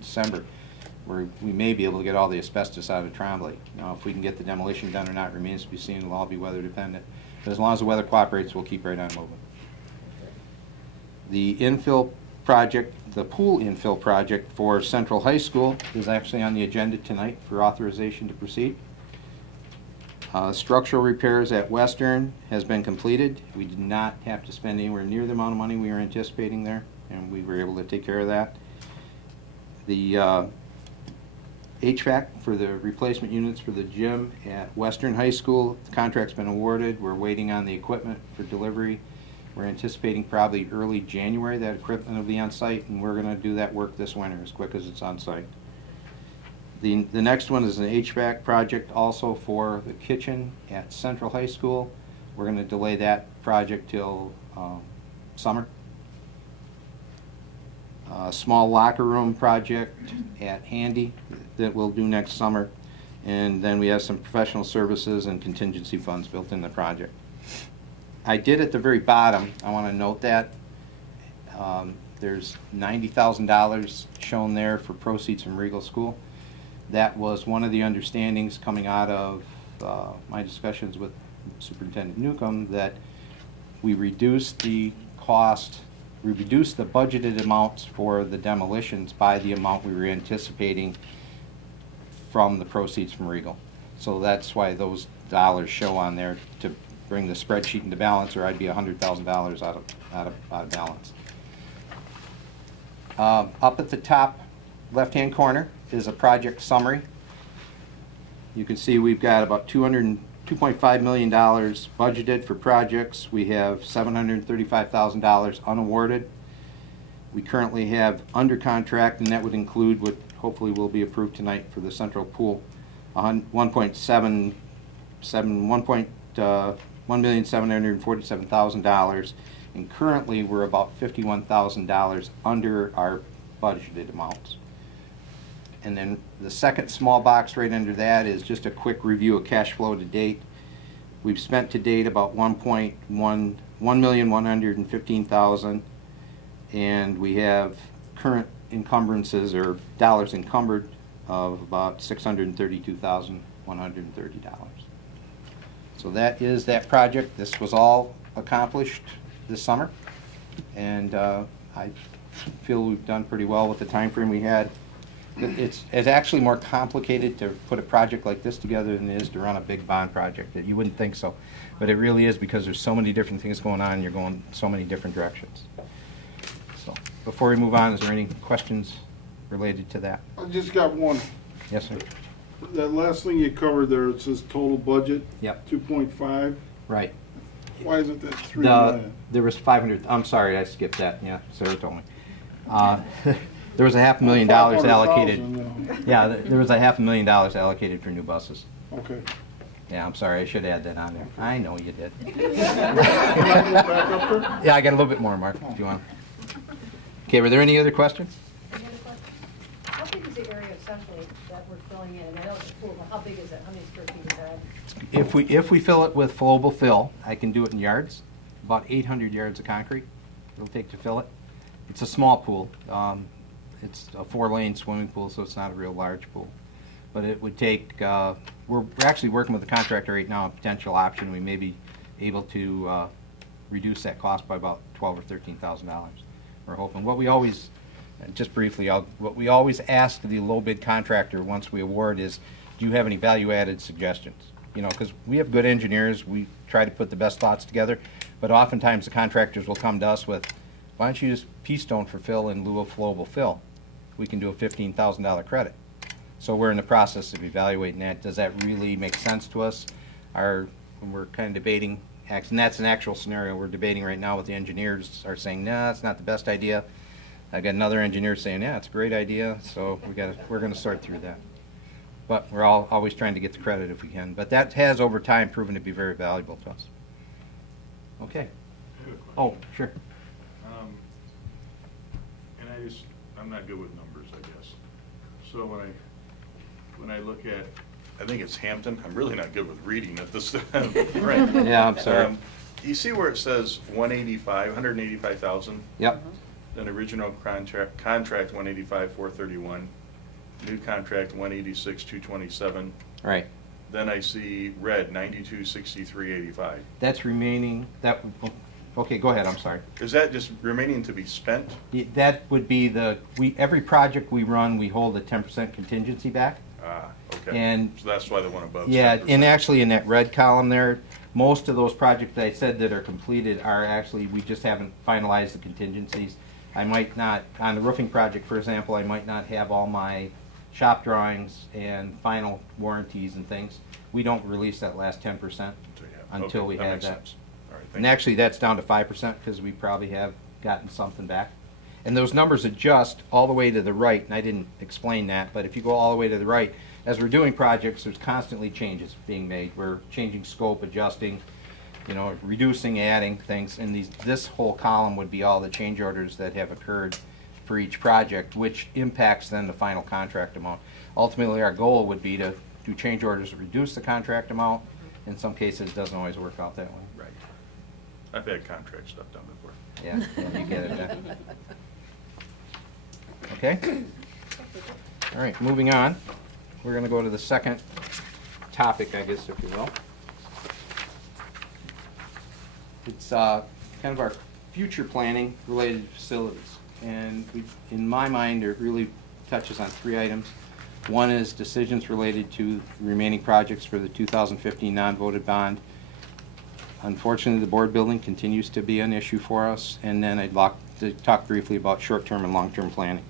December, we may be able to get all the asbestos out of Trombley. Now, if we can get the demolition done or not remains to be seen. It'll all be weather dependent. But as long as the weather cooperates, we'll keep right on moving. The infill project, the pool infill project for Central High School is actually on the agenda tonight for authorization to proceed. Structural repairs at Western has been completed. We did not have to spend anywhere near the amount of money we were anticipating there, and we were able to take care of that. The HVAC for the replacement units for the gym at Western High School, the contract's been awarded. We're waiting on the equipment for delivery. We're anticipating probably early January that equipment will be on site, and we're going to do that work this winter as quick as it's on site. The next one is an HVAC project also for the kitchen at Central High School. We're going to delay that project till summer. A small locker room project at Handy that we'll do next summer. And then we have some professional services and contingency funds built in the project. I did at the very bottom, I want to note that there's $90,000 shown there for proceeds from Regal School. That was one of the understandings coming out of my discussions with Superintendent Newcomb, that we reduced the cost, we reduced the budgeted amounts for the demolitions by the amount we were anticipating from the proceeds from Regal. So that's why those dollars show on there to bring the spreadsheet into balance, or I'd be $100,000 out of balance. Up at the top left-hand corner is a project summary. You can see we've got about $2.5 million budgeted for projects. We have $735,000 unawarded. We currently have under contract, and that would include what hopefully will be approved tonight for the central pool, $1,747,000, and currently we're about $51,000 under our budgeted amounts. And then the second small box right under that is just a quick review of cash flow to date. We've spent to date about $1,115,000, and we have current encumbrances, or dollars encumbered, of about $632,130. So that is that project. This was all accomplished this summer, and I feel we've done pretty well with the time frame we had. It's actually more complicated to put a project like this together than it is to run a big bond project. You wouldn't think so, but it really is, because there's so many different things going on, and you're going so many different directions. So, before we move on, is there any questions related to that? I just got one. Yes, sir. That last thing you covered there, it says total budget. Yep. 2.5. Right. Why isn't that 3 million? There was 500, I'm sorry, I skipped that, yeah, Sarah told me. There was $500,000 allocated. 500,000, Yeah, there was $500,000 allocated for new buses. Okay. Yeah, I'm sorry, I should add that on there. I know you did. Can I go back up there? Yeah, I got a little bit more, Mark, if you want. Okay, were there any other questions? Any other questions? How big is the area essentially that we're filling in? And I know it's a pool, but how big is it? How many square feet is that? If we fill it with flowable fill, I can do it in yards, about 800 yards of concrete it'll take to fill it. It's a small pool. It's a 4-lane swimming pool, so it's not a real large pool. But it would take, we're actually working with the contractor right now on a potential option. We may be able to reduce that cost by about $12,000 or $13,000. We're hoping. What we always, just briefly, what we always ask the low bid contractor once we award is, do you have any value-added suggestions? You know, because we have good engineers, we try to put the best thoughts together, but oftentimes the contractors will come to us with, why don't you just P-stone for fill in lieu of flowable fill? We can do a $15,000 credit. So we're in the process of evaluating that. Does that really make sense to us? We're kind of debating, and that's an actual scenario we're debating right now with the engineers are saying, nah, it's not the best idea. I got another engineer saying, yeah, it's a great idea. So we're going to sort through that. But we're always trying to get the credit if we can. But that has over time proven to be very valuable to us. Okay. Oh, sure. And I'm not good with numbers, I guess. So when I look at, I think it's Hampton, I'm really not good with reading at this, right? Yeah, I'm sorry. You see where it says 185,000? Yep. Then original contract 185,431, new contract 186,227. Right. Then I see red 92,6385. That's remaining, okay, go ahead, I'm sorry. Is that just remaining to be spent? That would be every project we run, we hold a 10% contingency back. Ah, okay. And so that's why the one above. Yeah, 10%. and actually in that red column there, most of those projects I said that are completed are actually, we just haven't finalized the contingencies. I might not, on the roofing project, for example, I might not have all my shop drawings and final warranties and things. We don't release that last 10% until we have that. Sense. All right, And actually, that's down to 5% because we probably have gotten something back. And those numbers adjust all the way to the right, and I didn't explain that, but if you go all the way to the right, as we're doing projects, there's constantly changes being made. We're changing scope, adjusting, you know, reducing, adding things, and this whole column would be all the change orders that have occurred for each project, which impacts then the final contract amount. Ultimately, our goal would be to do change orders to reduce the contract amount. In some cases, it doesn't always work out that way. Right. I've had contract stuff done before. Yeah, you get it then. Okay? All right, moving on. We're going to go to the second topic, I guess, if you will. It's kind of our future planning related to facilities. And in my mind, it really touches on 3 items. One is decisions related to remaining projects for the 2015 non-voted bond. Unfortunately, the board building continues to be an issue for us. And then I'd like to talk briefly about short-term and long-term planning.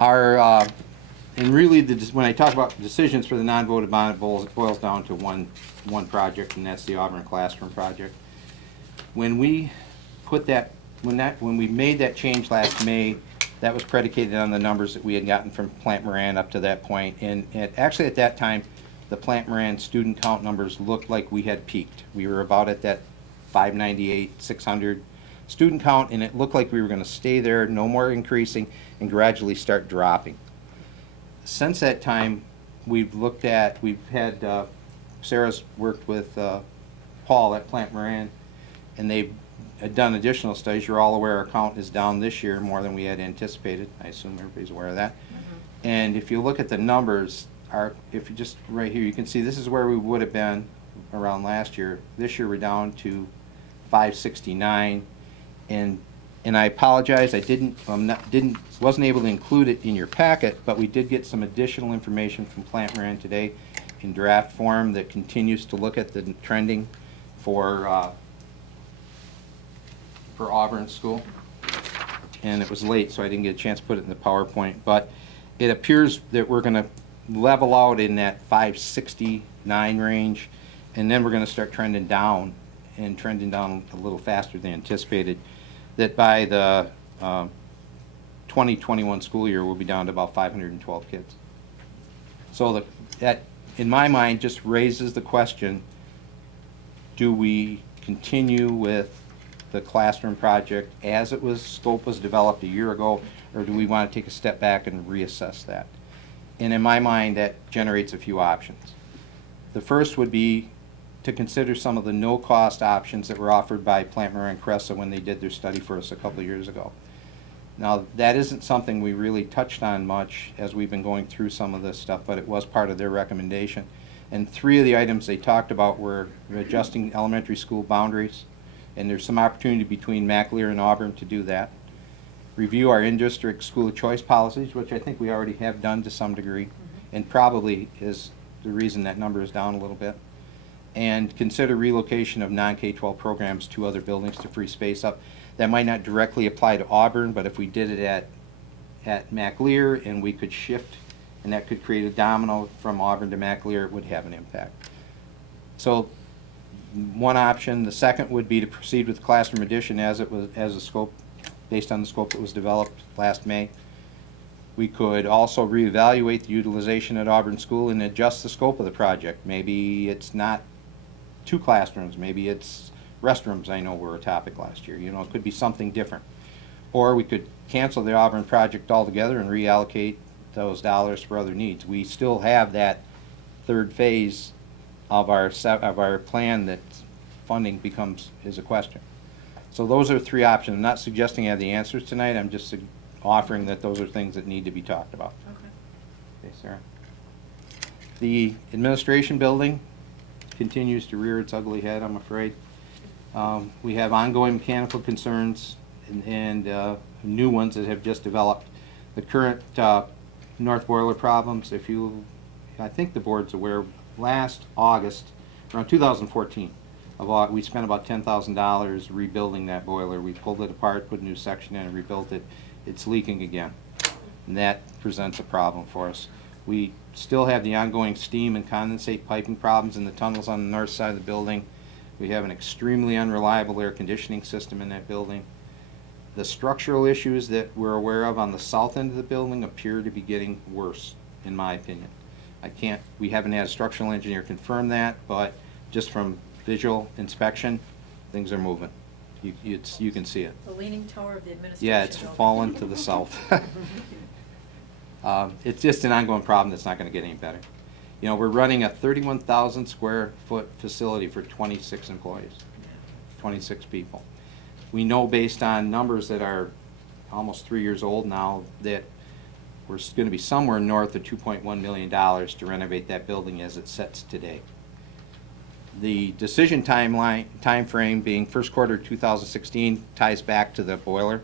And really, when I talk about decisions for the non-voted bond, it boils down to one project, and that's the Auburn Classroom project. When we made that change last May, that was predicated on the numbers that we had gotten from Plant Moran up to that point. And actually, at that time, the Plant Moran student count numbers looked like we had peaked. We were about at that 598, 600 student count, and it looked like we were going to stay there, no more increasing, and gradually start dropping. Since that time, we've had Sarah's worked with Paul at Plant Moran, and they've done additional studies. You're all aware our count is down this year more than we had anticipated. I assume everybody's aware of that. Mm-hmm. And if you look at the numbers, if you just right here, you can see this is where we would have been around last year. This year we're down to 569, And I apologize, wasn't able to include it in your packet, but we did get some additional information from Plant Moran today in draft form that continues to look at the trending for Auburn School. And it was late, so I didn't get a chance to put it in the PowerPoint, but it appears that we're gonna level out in that 569 range, and then we're gonna start trending down, and trending down a little faster than anticipated, that by the 2021 school year, we'll be down to about 512 kids. So that, in my mind, just raises the question, do we continue with the classroom project as scope was developed a year ago, or do we want to take a step back and reassess that? And in my mind, that generates a few options. The first would be to consider some of the no-cost options that were offered by Plant Moran Cressa when they did their study for us a couple of years ago. Now, that isn't something we really touched on much as we've been going through some of this stuff, but it was part of their recommendation. And 3 of the items they talked about were adjusting elementary school boundaries, and there's some opportunity between McAleer and Auburn to do that. Review our in-district school of choice policies, which I think we already have done to some degree, and probably is the reason that number is down a little bit. And consider relocation of non-K-12 programs to other buildings to free space up. That might not directly apply to Auburn, but if we did it at McAleer and we could shift, and that could create a domino from Auburn to McAleer, it would have an impact. So one option. The second would be to proceed with classroom addition as a scope, based on the scope that was developed last May. We could also reevaluate the utilization at Auburn School and adjust the scope of the project. Maybe it's not 2 classrooms, maybe it's restrooms. I know were a topic last year. You know, it could be something different. Or we could cancel the Auburn project altogether and reallocate those dollars for other needs. We still have that 3rd phase of our plan that funding is a question. So those are 3 options. I'm not suggesting I have the answers tonight. I'm just offering that those are things that need to be talked about. Okay, Sarah. The administration building continues to rear its ugly head, I'm afraid. We have ongoing mechanical concerns and new ones that have just developed. The current north boiler problems, I think the board's aware, last August, around 2014, we spent about $10,000 rebuilding that boiler. We pulled it apart, put a new section in, and rebuilt it. It's leaking again, and that presents a problem for us. We still have the ongoing steam and condensate piping problems in the tunnels on the north side of the building. We have an extremely unreliable air conditioning system in that building. The structural issues that we're aware of on the south end of the building appear to be getting worse, in my opinion. We haven't had a structural engineer confirm that, but just from visual inspection, things are moving. You can see it. The leaning tower of the administration. Yeah, it's fallen to the south. It's just an ongoing problem that's not going to get any better. You know, we're running a 31,000 square foot facility for 26 employees, 26 people. We know based on numbers that are almost 3 years old now that we're going to be somewhere north of $2.1 million to renovate that building as it sits today. The decision time frame being first quarter 2016 ties back to the boiler.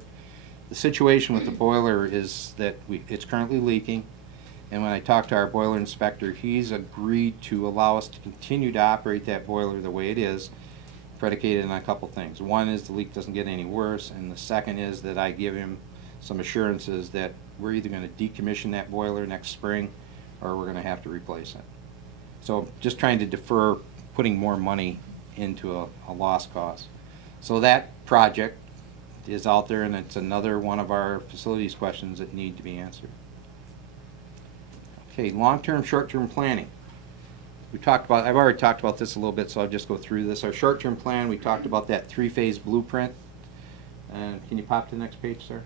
The situation with the boiler is that it's currently leaking, and when I talked to our boiler inspector, he's agreed to allow us to continue to operate that boiler the way it is, predicated on a couple things. One is the leak doesn't get any worse, and the second is that I give him some assurances that we're either going to decommission that boiler next spring or we're going to have to replace it. So just trying to defer putting more money into a lost cause. So that project is out there, and it's another one of our facilities questions that need to be answered. Okay, long-term, short-term planning. I've already talked about this a little bit, so I'll just go through this. Our short-term plan, we talked about that 3-phase blueprint. Can you pop to the next page, sir?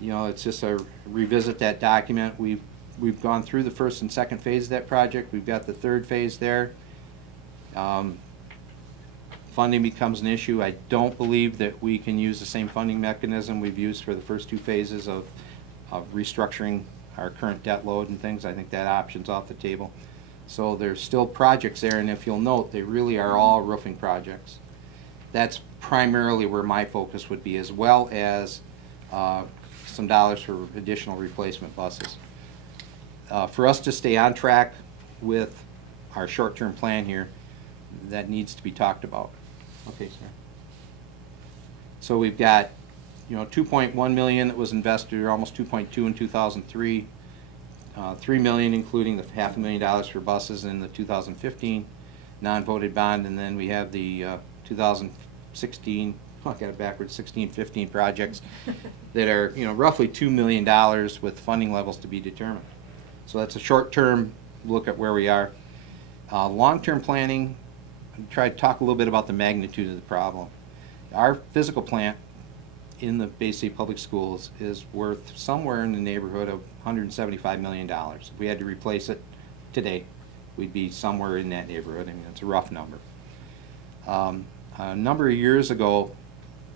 You know, it's just a revisit that document. We've gone through the first and second phase of that project. We've got the 3rd phase there. Funding becomes an issue. I don't believe that we can use the same funding mechanism we've used for the first 2 phases of restructuring our current debt load and things. I think that option's off the table. So there's still projects there, and if you'll note, they really are all roofing projects. That's primarily where my focus would be, as well as some dollars for additional replacement buses. For us to stay on track with our short-term plan here, that needs to be talked about. Okay, sir. So we've got, 2.1 million that was invested, or almost 2.2 in 2003, 3 million including the $500,000 for buses in the 2015 non-voted bond, and then we have the 2016, I got it backwards, 16-15 projects that are, roughly $2 million with funding levels to be determined. So that's a short-term look at where we are. Long-term planning, try to talk a little bit about the magnitude of the problem. Our physical plant in the Bay State Public Schools is worth somewhere in the neighborhood of $175 million. If we had to replace it today, we'd be somewhere in that neighborhood. I mean, it's a rough number. A number of years ago,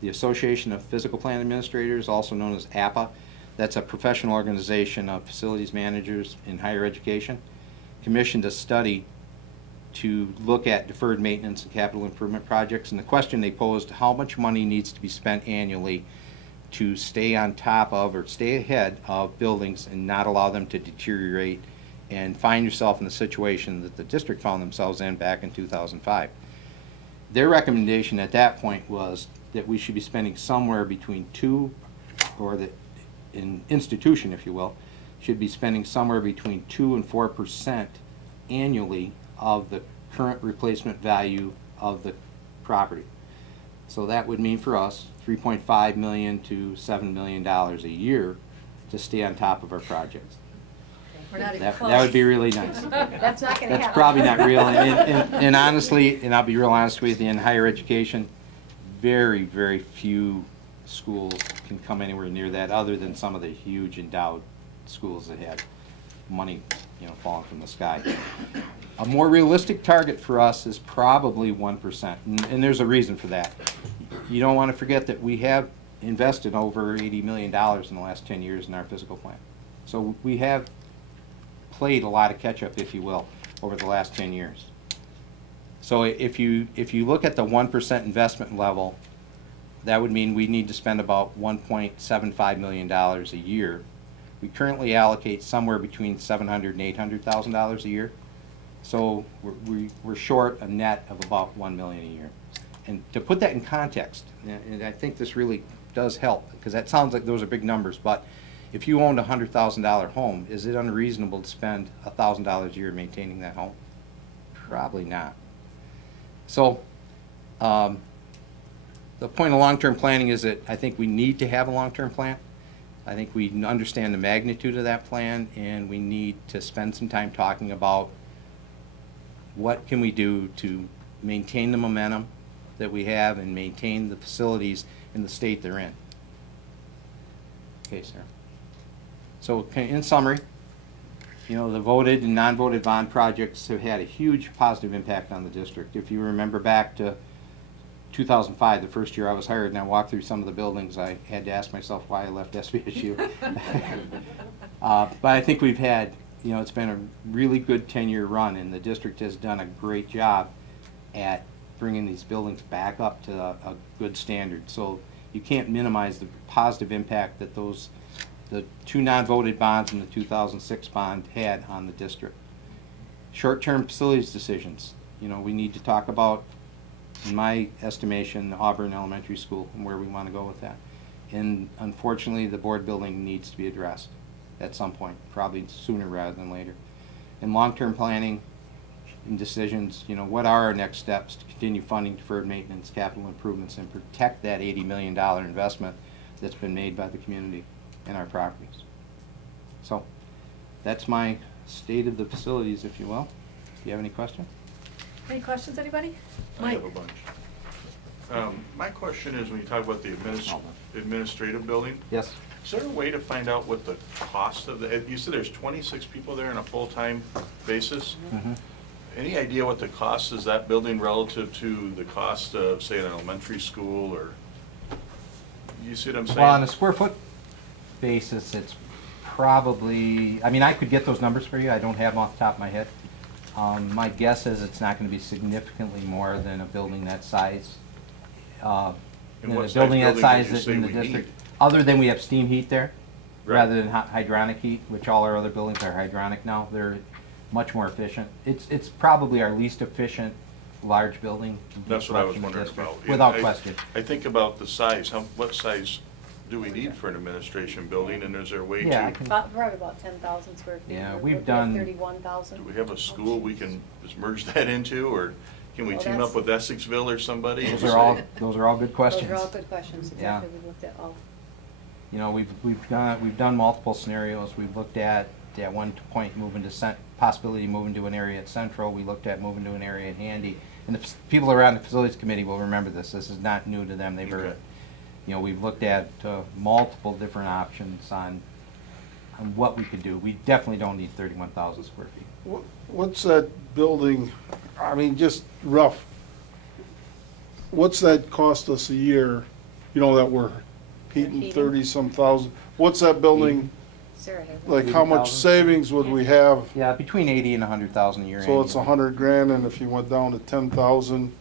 the Association of Physical Plant Administrators, also known as APA, that's a professional organization of facilities managers in higher education, commissioned a study to look at deferred maintenance and capital improvement projects. And the question they posed, how much money needs to be spent annually to stay on top of or stay ahead of buildings and not allow them to deteriorate and find yourself in the situation that the district found themselves in back in 2005. Their recommendation at that point was that we should be spending somewhere between an institution, if you will, should be spending somewhere between 2 and 4% annually of the current replacement value of the property. So that would mean for us $3.5 million to $7 million a year to stay on top of our projects. We're not even That close. would be really nice. That's not gonna happen. That's probably not real. And honestly, and I'll be real honest with you, in higher education, very, very few schools can come anywhere near that, other than some of the huge endowed schools that have money, falling from the sky. A more realistic target for us is probably 1%, and there's a reason for that. You don't want to forget that we have invested over $80 million in the last 10 years in our physical plant. So we have played a lot of catch-up, if you will, over the last 10 years. So if you look at the 1% investment level, that would mean we need to spend about $1.75 million a year. We currently allocate somewhere between $700,000 and $800,000 a year. So we're short a net of about $1 million a year. And to put that in context, and I think this really does help, because that sounds like those are big numbers, but if you owned a $100,000 home, is it unreasonable to spend $1,000 a year maintaining that home? Probably not. So the point of long-term planning is that I think we need to have a long-term plan. I think we understand the magnitude of that plan, and we need to spend some time talking about what can we do to maintain the momentum that we have and maintain the facilities in the state they're in. Okay, sir. So in summary, the voted and non-voted bond projects have had a huge positive impact on the district. If you remember back to 2005, the first year I was hired, and I walked through some of the buildings, I had to ask myself why I left SVSU. But I think we've had, it's been a really good 10-year run, and the district has done a great job at bringing these buildings back up to a good standard. So you can't minimize the positive impact that the 2 non-voted bonds and the 2006 bond had on the district. Short-term facilities decisions. We need to talk about, in my estimation, Auburn Elementary School and where we want to go with that. And unfortunately, the board building needs to be addressed at some point, probably sooner rather than later. And long-term planning and decisions, what are our next steps to continue funding deferred maintenance, capital improvements, and protect that $80 million investment that's been made by the community and our properties. So that's my state of the facilities, if you will. Do you have any questions? Any questions, anybody? I have a bunch. My question is, when you talk about the administrative building, Yes. is there a way to find out what the cost of you said there's 26 people there on a full-time basis? Mm-hmm. Any idea what the cost is that building relative to the cost of, say, an elementary school, or, you see what I'm saying? Well, on a square foot basis, it's probably, I could get those numbers for you. I don't have them off the top of my head. My guess is it's not going to be significantly more than a building that size And in a what size building that building size did you say in the we district. need? Other than we have steam heat there, Right. rather than hydronic heat, which all our other buildings are hydronic now. They're much more efficient. It's probably our least efficient large building. That's what I was in the wondering district, about. without I- question. I think about the size, what size do we need for an administration building, and is there a way Yeah, I to, can- Probably about 10,000 square feet. Yeah, We're we've looking at done- 31,000. do we have a school we can just merge that into, or can we Well, team up with Essexville or somebody? and Those are all, say- those are all good questions. Those are all good questions, Yeah. exactly, we looked at all. You know, we've done multiple scenarios. We've looked at one point moving to possibility moving to an area at Central. We looked at moving to an area at Handy. And the people around the facilities committee will remember this. This is not new to them. They've heard Okay. it. You know, we've looked at multiple different options on what we could do. We definitely don't need 31,000 square feet. What's that building, I mean, just rough, what's that cost us a year, you know, that we're heating Heating. 30-some thousand? What's that building, Sarah has. like, how much 80,000? savings would we have? Yeah, between 80 and 100,000 a year. So it's annually. 100 grand, and if you went down to 10,000,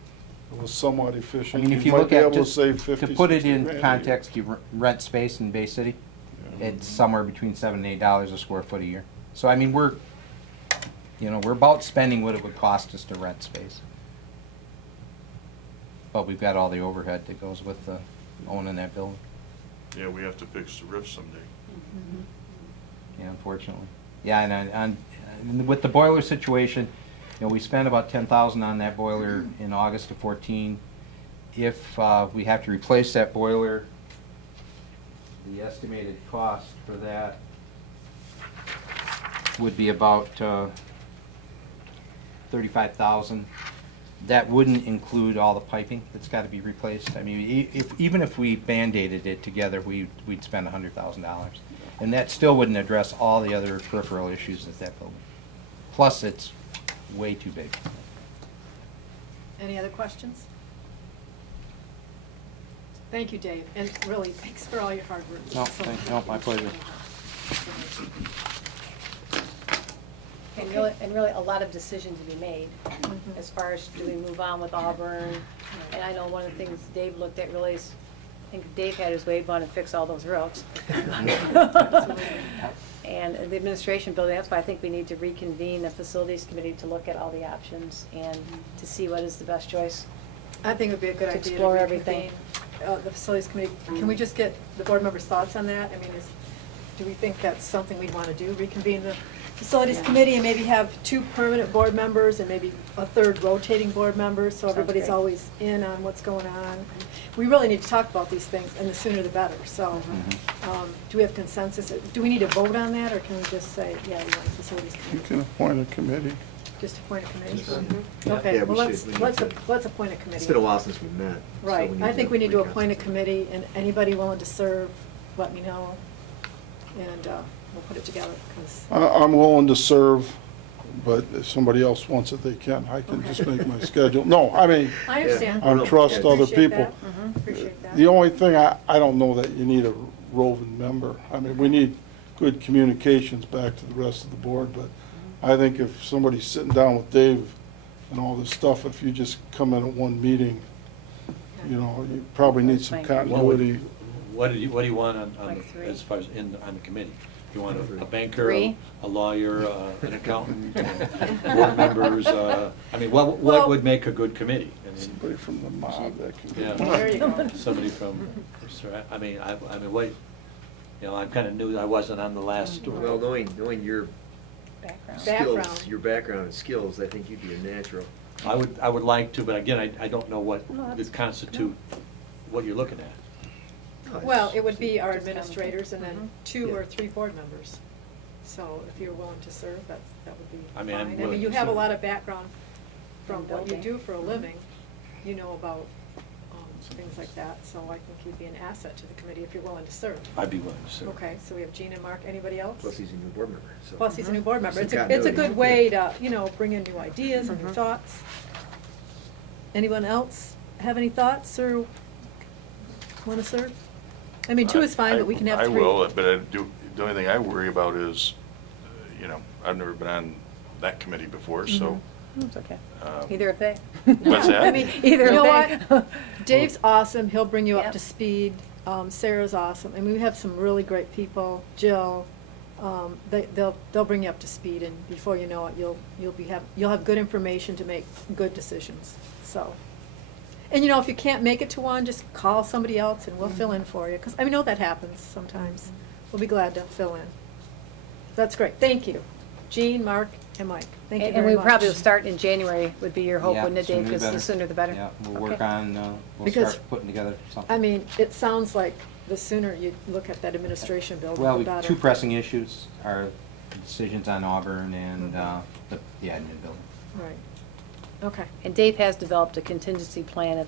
it was somewhat I efficient. mean, if you might look be at, able to just save to 50, put it 60 in grand a year. context, you rent space in Bay City, it's somewhere between $7 and $8 a square foot a year. So I mean, we're about spending what it would cost us to rent space. But we've got all the overhead that goes with owning that building, Yeah, we have to fix the roof someday. yeah, unfortunately. Yeah, and with the boiler situation, you know, we spent about $10,000 on that boiler in August of 14. If we have to replace that boiler, the estimated cost for that would be about $35,000. That wouldn't include all the piping that's got to be replaced. I mean, even if we Band-Aided it together, we'd spend $100,000. And that still wouldn't address all the other peripheral issues at that building. Plus, it's way too big. Any other questions? Thank you, Dave, and really, thanks for all your hard work. No, So thank- no, my pleasure. And really, a lot of decisions to be made, as far as do we move on with Auburn? And I know one of the things Dave looked at really is, I think Dave had his way, wanted to fix all those roads. And the administration building, that's why I think we need to reconvene the facilities committee to look at all the options and to see what is the best choice. I think it would be a good To idea to explore everything. reconvene, the facilities committee. Can we just get the board members' thoughts on that? I mean, do we think that's something we'd want to do, reconvene the facilities Yeah. committee and maybe have 2 permanent board members and maybe a 3rd rotating board member, so Sounds everybody's great. always in on what's going on? We really need to talk about these things, and the sooner the better, so, do we have consensus? Do we need to vote on that, or can we just say, yeah, we want a facilities You committee? can appoint a committee. Just appoint a committee? Yeah, Okay, we well, should. We need let's appoint a committee. It's been a while since we met. so Right, we I think we need to appoint a reconstitute. committee, and anybody willing to serve, let me know, and we'll put it together, because, I'm willing to serve, but if somebody else wants it, they can. I can just make my schedule. No, I mean, I understand. I trust other Appreciate people. that. Appreciate that. The only thing, I don't know that you need a roving member. I mean, we need good communications back to the rest of the board, but I think if somebody's sitting down with Dave and all this stuff, if you just come in at one meeting, you know, you probably need some Fine. continuity. What do you want on, Like 3. as far as on the committee? You want a banker, 3? a lawyer, an accountant, board members, I mean, Well- what would make a good committee? I mean, Somebody from the mob that can Yeah. get There you go. somebody from, I mean, what, you know, I'm kinda new, I wasn't on the last. Well, knowing your Background. Background. skills, your background and skills, I think you'd be a natural. I would like to, but again, I don't know what No, that's- would constitute what you're looking at. No, it's- Well, it would be our administrators and then Mhm. 2 Yeah. or 3 board members. So if you're willing to serve, that would be I mean, I'm fine. I willing mean, you to have a serve. lot of background from In what you building. do for a living. You know about things like that, so I think you'd be an asset to the committee if you're willing to serve. I'd be willing to serve. Okay, so we have Jean and Mark. Anybody else? Plus he's a new board member, so. Plus, he's a new board member. Some It's a continuity. good way to, bring in new ideas and new Mhm. thoughts. Anyone else have any thoughts or want to serve? I mean, 2 is fine, but we can have 3. I will, but the only thing I worry about is, I've never been on that committee before, so It's okay. Um, Either of they. What's that? I mean, Either you know way. what? Dave's awesome. He'll bring you up Yep. to speed. Sarah's awesome. And we have some really great people. Jill, they'll bring you up to speed, and before you know it, you'll have good information to make good decisions. So, and you know, if you can't make it to one, just call somebody else and we'll fill in for you. Because I know that happens sometimes. We'll be glad to fill in. That's great. Thank you, Jean, Mark, and Mike. Thank you And very we much. probably will start in January would be your hope, Yeah, wouldn't it, Dave? sooner the Because the better. sooner the better. Yeah, we'll work Okay. on, we'll Because, start putting together something. I mean, it sounds like the sooner you look at that administration building, Well, the we- better. two pressing issues are decisions on Auburn and the admin building. Right. Okay. And Dave has developed a contingency plan if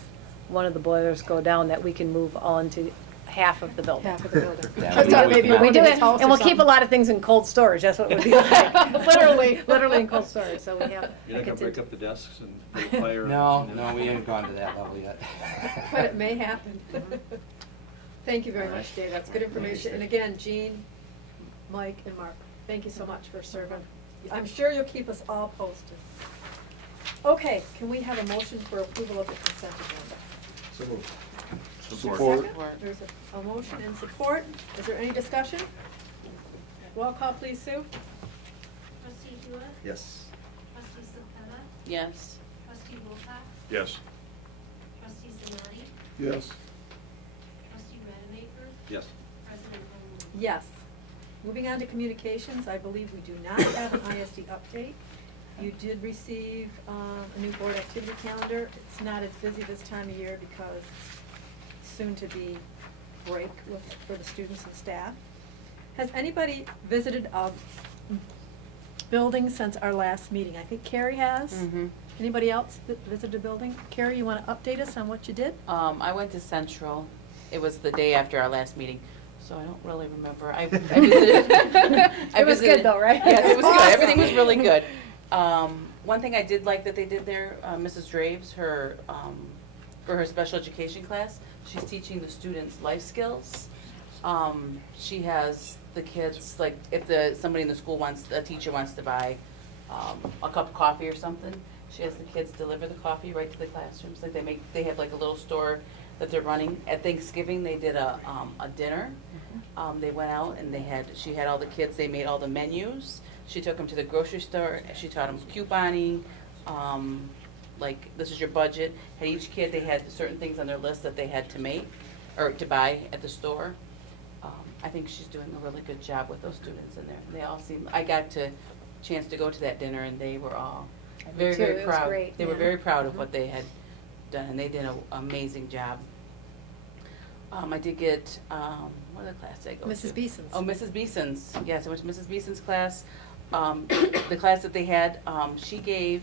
one of the boilers go down, that we can move all into half of the building. Half of the building. That I would be thought what maybe we you We were do in it, his house and or we'll keep a something. lot of things in cold storage, that's what it would be like. Literally in cold storage, so we have. You're a not gonna break contingent- up the desks and put a fire? No, we haven't gone to that level yet. But it may happen. Thank you very much, Dave. That's good information. And again, Jean, Mike, and Mark, thank you so much for serving. I'm sure you'll keep us all posted. Okay, can we have a motion for approval of the consent agenda? So moved. Support. Second? There's a motion and support. Is there any discussion? Roll call, please, Sue. Trustee Hewitt? Yes. Trustee Sapeta? Yes. Trustee Wilcox? Yes. Trustee Zanati? Yes. Trustee Rademacher? Yes. President Holmes? Yes. Moving on to communications, I believe we do not have an ISD update. You did receive a new board activity calendar. It's not as busy this time of year because it's soon to be break for the students and staff. Has anybody visited a building since our last meeting? I think Carrie has. Mhm. Anybody else visited a building? Carrie, you want to update us on what you did? I went to Central. It was the day after our last meeting, so I don't really remember. I visited. It was good though, right? Yes, it was good. Awesome. Everything was really good. One thing I did like that they did there, Mrs. Draves, for her special education class, she's teaching the students life skills. She has the kids, like, if somebody in the school a teacher wants to buy a cup of coffee or something, she has the kids deliver the coffee right to the classrooms. Like, they have like a little store that they're running. At Thanksgiving, they did a dinner. They went out and she had all the kids, they made all the menus. She took them to the grocery store, she taught them couponing, like, this is your budget. Had each kid, they had certain things on their list that they had to make, or to buy at the store. I think she's doing a really good job with those students in there. They all I got chance to go to that dinner, and they were all very, too. very It was proud. great, They were yeah. very proud of what they had done, and they did an amazing job. I did get, what other class did I go to? Mrs. Beeson's. Oh, Mrs. Beeson's, yes, I went to Mrs. Beeson's class. The class that they had, she gave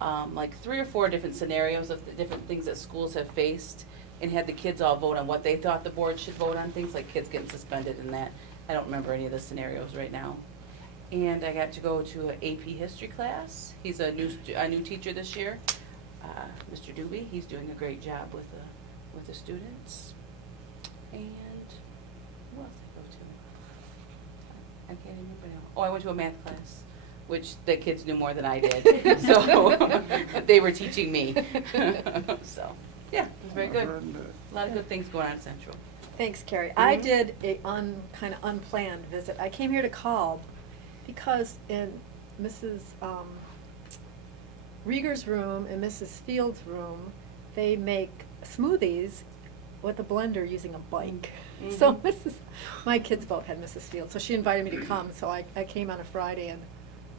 like 3 or 4 different scenarios of the different things that schools have faced, and had the kids all vote on what they thought the board should vote on, things like kids getting suspended and that. I don't remember any of the scenarios right now. And I got to go to an AP history class. He's a new teacher this year, Mr. Doobie. He's doing a great job with the students. And who else did I go to? I can't remember now. Oh, I went to a math class, which the kids knew more than I did. So they were teaching me. So, yeah, it was very good. A lot of good things going on at Central. Thanks, Carrie. I Mhm. did a kind of unplanned visit. I came here to call because in Mrs. Rieger's room and Mrs. Field's room, they make smoothies with a blender using a bike. So my kids both had Mrs. Field, so she invited me to come. So I came on a Friday and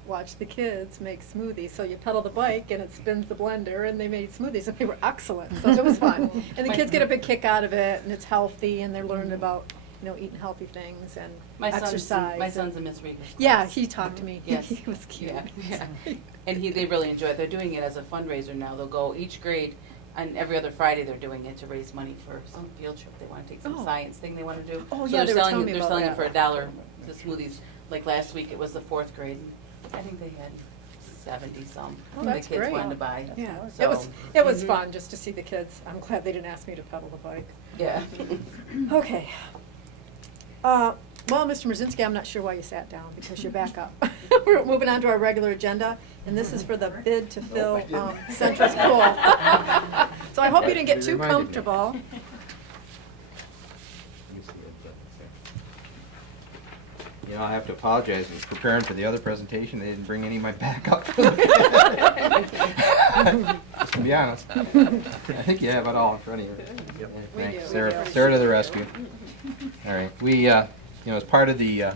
watched the kids make smoothies. So you pedal the bike and it spins the blender, and they made smoothies, and they were excellent. So it was fun. And the kids get a big kick out of it, and it's healthy, and they're learning about, eating healthy things and exercise. My son's in Miss Regan's class. Yeah, he talked to me. Yes. He was cute. Yeah. And they really enjoy it. They're doing it as a fundraiser now. They'll go each grade, and every other Friday they're doing it to raise money for some field trip. They want to take some Oh. science thing they want to do. Oh, So yeah, they're they were selling telling me they're about selling that. it for $1. The smoothies. Like last week, it was the 4th grade. I think they had 70 some. Oh, the that's kids great. wanted to buy. Yeah, So, it was mhm. fun just to see the kids. I'm glad they didn't ask me to pedal the bike. Yeah. Okay. Well, Mr. Mrzinski, I'm not sure why you sat down, because you're back up. We're moving on to our regular agenda, and this is for the bid to fill Central's pool. So I hope you didn't get too comfortable. You know, I have to apologize, I was preparing for the other presentation, they didn't bring any of my backup. Just to be honest. I think you have it all in front of you. We Thanks, do, Sarah, we do. Sarah to the rescue. All right, we, you know, as part of the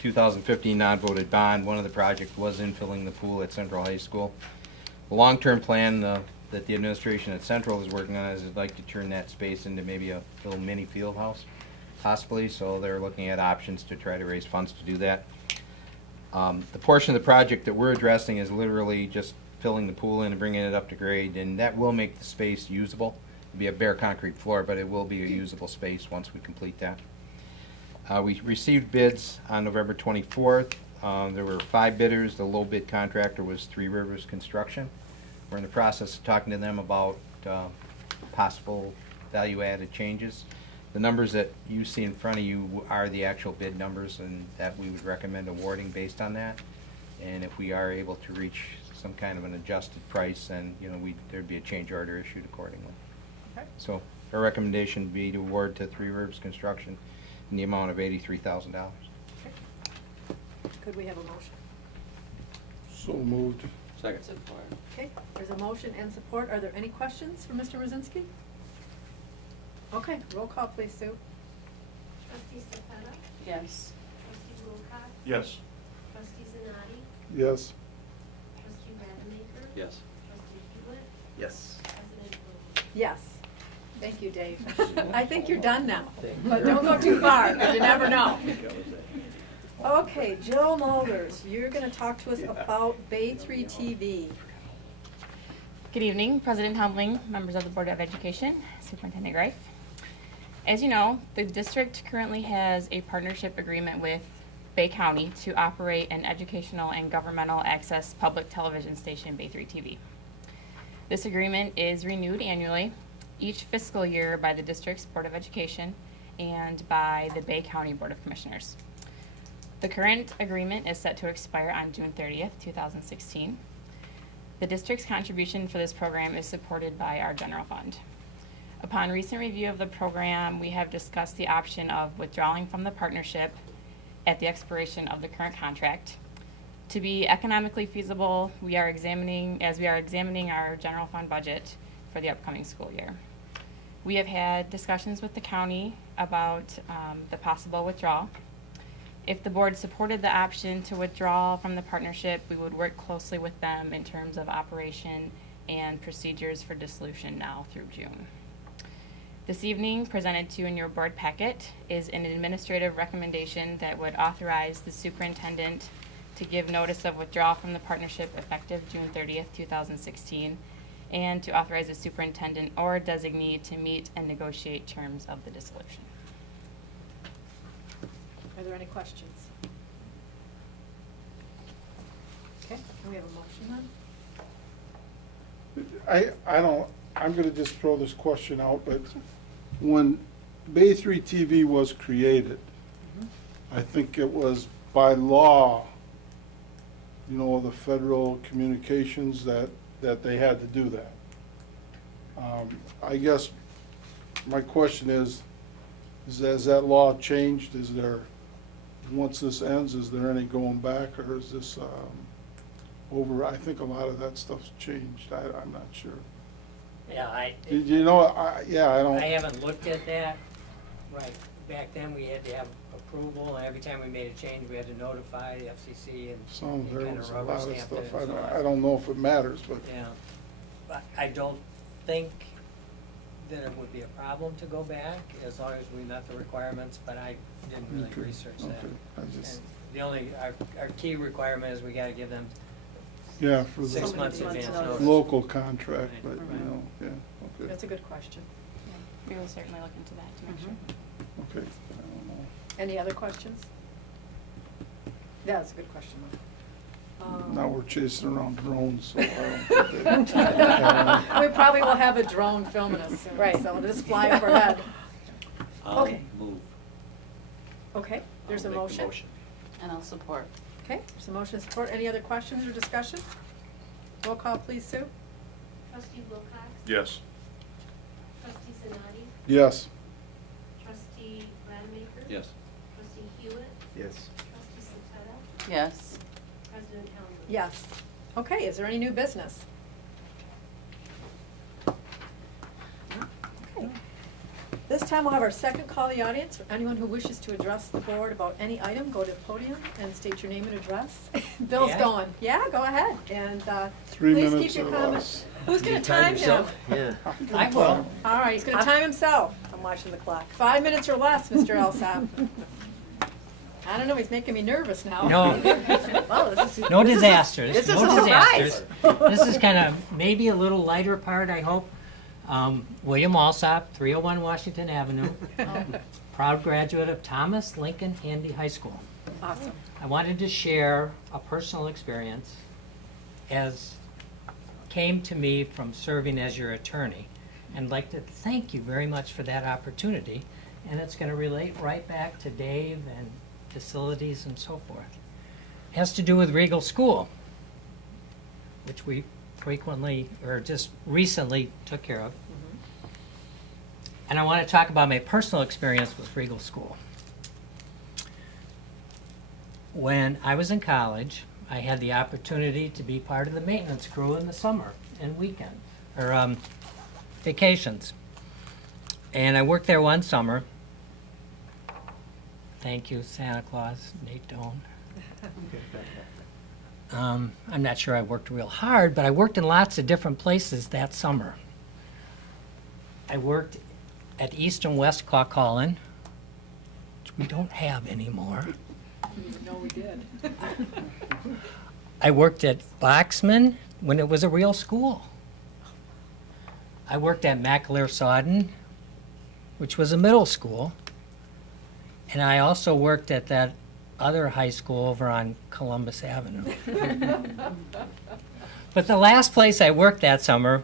2015 non-voted bond, one of the projects was infilling the pool at Central High School. The long-term plan that the administration at Central is working on is they'd like to turn that space into maybe a little mini field house, possibly, so they're looking at options to try to raise funds to do that. The portion of the project that we're addressing is literally just filling the pool in and bringing it up to grade, and that will make the space usable. It'll be a bare concrete floor, but it will be a usable space once we complete that. We received bids on November 24th. There were 5 bidders. The low bid contractor was Three Rivers Construction. We're in the process of talking to them about possible value-added changes. The numbers that you see in front of you are the actual bid numbers, and that we would recommend awarding based on that. And if we are able to reach some kind of an adjusted price, then, you know, there'd be a change order issued accordingly. Okay. So our recommendation would be to award to Three Rivers Construction in the amount of $83,000. Could we have a motion? So moved. Second. Okay, there's a motion and support. Are there any questions for Mr. Mrzinski? Okay, roll call please, Sue. Trustee Cepeda? Yes. Trustee Wilcox? Yes. Trustee Zanati? Yes. Trustee Rademacher? Yes. Trustee Hewitt? Yes. President Bowie? Yes. Thank you, Dave. I think you're done now, but don't go too far, because you never know. Okay, Jill Mulders, you're going to talk to us about Bay 3 TV. Good evening, President Humbling, members of the Board of Education, Superintendent Greif. As you know, the district currently has a partnership agreement with Bay County to operate an educational and governmental access public television station, Bay 3 TV. This agreement is renewed annually, each fiscal year by the district's Board of Education and by the Bay County Board of Commissioners. The current agreement is set to expire on June 30th, 2016. The district's contribution for this program is supported by our general fund. Upon recent review of the program, we have discussed the option of withdrawing from the partnership at the expiration of the current contract. To be economically feasible, as we are examining our general fund budget for the upcoming school year. We have had discussions with the county about the possible withdrawal. If the board supported the option to withdraw from the partnership, we would work closely with them in terms of operation and procedures for dissolution now through June. This evening, presented to you in your board packet, is an administrative recommendation that would authorize the superintendent to give notice of withdrawal from the partnership effective June 30th, 2016, and to authorize the superintendent or designee to meet and negotiate terms of the dissolution. Are there any questions? Okay, can we have a motion then? I'm gonna just throw this question out, but when Bay 3 TV was created, I think it was by law, you know, the federal communications that they had to do that. I guess my question is has that law changed? Is there, once this ends, is there any going back, or is this over? I think a lot of that stuff's changed. I'm not sure. Yeah, You know, I don't. I haven't looked at that. Right, back then we had to have approval, and every time we made a change, we had to notify the FCC and There kind was of a rubber lot of stamp stuff. it. and so I don't know if it matters, but Yeah, but I don't think that it would be a problem to go back, as long as we met the requirements, but I didn't really Okay, research that. okay. I just- And the only, our key requirement is we gotta give them yeah, for 6 the months advance notice. local contract, but, Right. you know, yeah, okay. That's a good question. We will certainly look into that to make sure. Okay, I don't know. Any other questions? Yeah, that's a good question. Now we're chasing around drones, so I don't think We probably will have a drone filming us soon, Right. so it'll just fly overhead. I'll Okay. move. Okay, There's a I'll make the motion. And I'll support. Okay, there's a motion and support. Any other questions or discussion? Roll call, please, Sue. Trustee Wilcox? Yes. Trustee Zanati? Yes. Trustee Rademacher? Yes. Trustee Hewitt? Yes. Trustee Soteta? Yes. President Helmsley? Yes. Okay, is there any new business? Okay. This time we'll have our second call of the audience. For anyone who wishes to address the board about any item, go to the podium and state your name and address. Bill's Yeah? going. Yeah, go ahead. And 3 please minutes keep your or comments. less. Who's gonna time him? Yeah. I will. All right, he's gonna time himself. I'm watching the clock. 5 minutes or less, Mr. Elsap. I don't know, he's making me nervous now. No. Well, this is. No this is a- disaster. This is a No surprise. disasters. This is kind of maybe a little lighter part, I hope. William Alsop, 301 Washington Avenue. Proud graduate of Thomas Lincoln Handy High School. Awesome. I wanted to share a personal experience as came to me from serving as your attorney. And like to thank you very much for that opportunity. And it's going to relate right back to Dave and facilities and so forth. It has to do with Regal School, which we frequently, or just recently took care of. And I want to talk about my personal experience with Regal School. When I was in college, I had the opportunity to be part of the maintenance crew in the summer and weekend, or vacations. And I worked there one summer. Thank you, Santa Claus, Nate Doan. I'm not sure I worked real hard, but I worked in lots of different places that summer. I worked at East and West Clawcallan, which we don't have anymore. No, we did. I worked at Boxman when it was a real school. I worked at McAleer Sodden, which was a middle school. And I also worked at that other high school over on Columbus Avenue. But the last place I worked that summer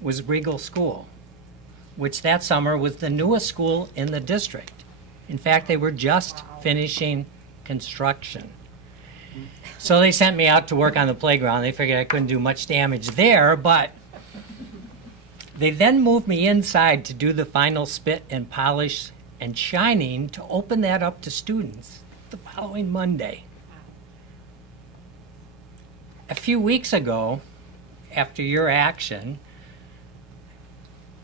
was Regal School, which that summer was the newest school in the district. In fact, they were just finishing construction. So they sent me out to work on the playground. They figured I couldn't do much damage there, but they then moved me inside to do the final spit and polish and shining to open that up to students the following Monday. A few weeks ago, after your action,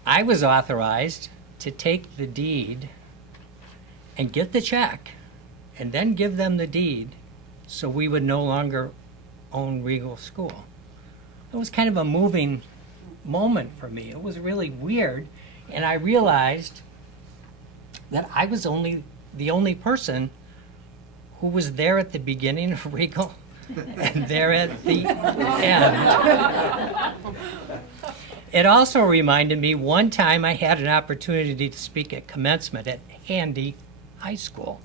I was authorized to take the deed and get the check and then give them the deed so we would no longer own Regal School. It was kind of a moving moment for me. It was really weird, and I realized that I was the only person who was there at the beginning of Regal and there at the end. It also reminded me one time I had an opportunity to speak at commencement at Handy High School,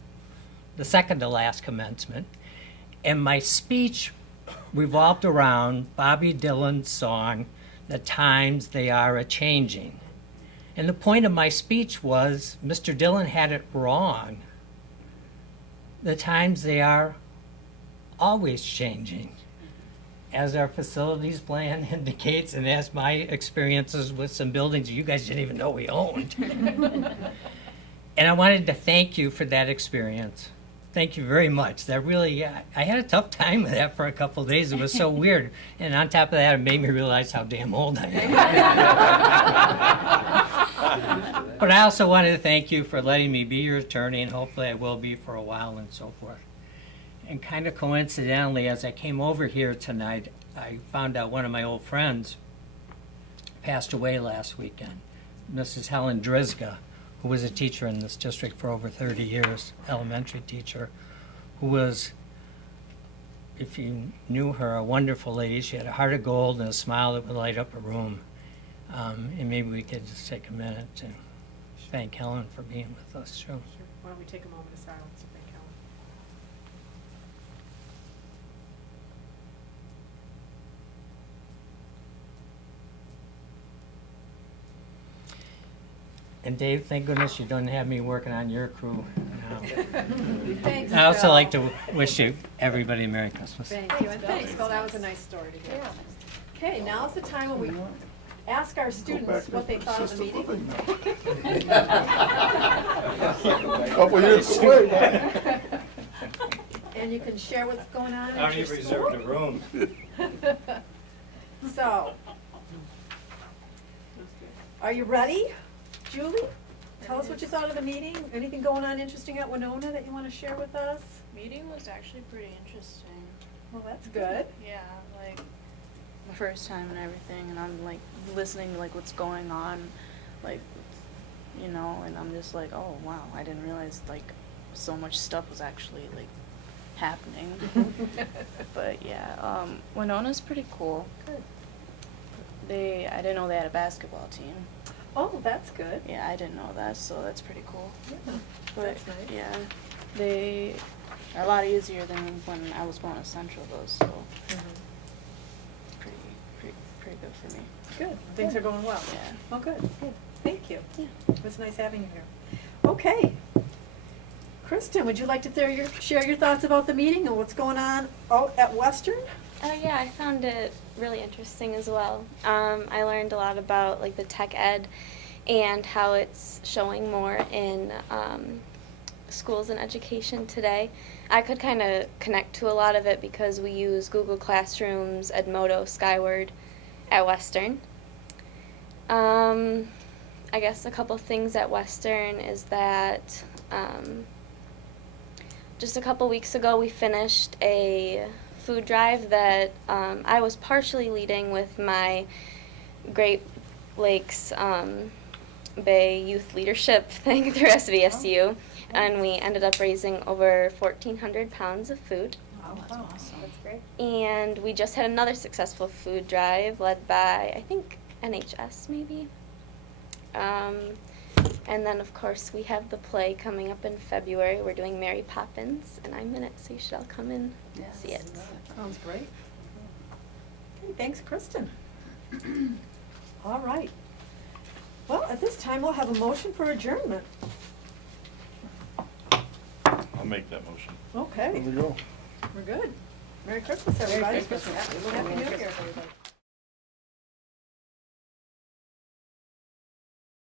the second to last commencement, and my speech revolved around Bobby Dylan's song, "The Times They Are A-Changing." And the point of my speech was, Mr. Dillon had it wrong. The times they are always changing, as our facilities plan indicates, and as my experiences with some buildings you guys didn't even know we owned. And I wanted to thank you for that experience. Thank you very much. That really, I had a tough time with that for a couple of days. It was so weird. And on top of that, it made me realize how damn old I am. But I also wanted to thank you for letting me be your attorney, and hopefully I will be for a while and so forth. And kind of coincidentally, as I came over here tonight, I found out one of my old friends passed away last weekend, Mrs. Helen Drizga, who was a teacher in this district for over 30 years, elementary teacher, who was, if you knew her, a wonderful lady. She had a heart of gold and a smile that would light up a room. And maybe we could just take a minute to thank Helen for being with us, too. Sure. Why don't we take a moment of silence to thank Helen? And Dave, thank goodness you don't have me working on your crew. Thanks, I also Phil. like to wish you, everybody, a Merry Christmas. Thank you, and thanks, Phil, that was a nice story to hear. Okay, now's the time when we ask our students what they thought of the meeting. Oh, well, you didn't swing. And you can share what's going on I at already your reserved a school. room. So, are you ready? Julie, tell us what you thought of the meeting. Anything going on interesting at Winona that you want to share with us? Meeting was actually pretty interesting. Well, that's good. Yeah, like my first time and everything, and I'm like listening to like what's going on, like, you know, and I'm just like, oh wow, I didn't realize like so much stuff was actually like happening. But yeah, Winona's pretty cool. Good. I didn't know they had a basketball team. Oh, that's good. Yeah, I didn't know that, so that's pretty cool. Yeah, But that's nice. yeah, they are a lot easier than when I was going to Central though, so pretty good for me. Good, things are going well. Yeah. Oh, good, good. Thank you. Yeah. It was nice having you here. Okay. Kristen, would you like to share your thoughts about the meeting and what's going on out at Western? Yeah, I found it really interesting as well. I learned a lot about like the tech ed and how it's showing more in schools and education today. I could kind of connect to a lot of it because we use Google Classrooms, Edmodo, Skyward at Western. I guess a couple things at Western is that just a couple weeks ago we finished a food drive that I was partially leading with my Great Lakes Bay Youth Leadership thing through SVSU, and we ended up raising over 1,400 pounds of food. Oh, that's awesome. That's great. And we just had another successful food drive led by, I think, NHS maybe. And then, of course, we have the play coming up in February. We're doing Mary Poppins, and I'm in it, so you should all come in and see it. Sounds great. Okay, thanks, Kristen. All right. Well, at this time, we'll have a motion for adjournment. I'll make that motion. Okay, There we go. we're good. Merry Christmas, everybody. Christmas. Happy New Year, everybody.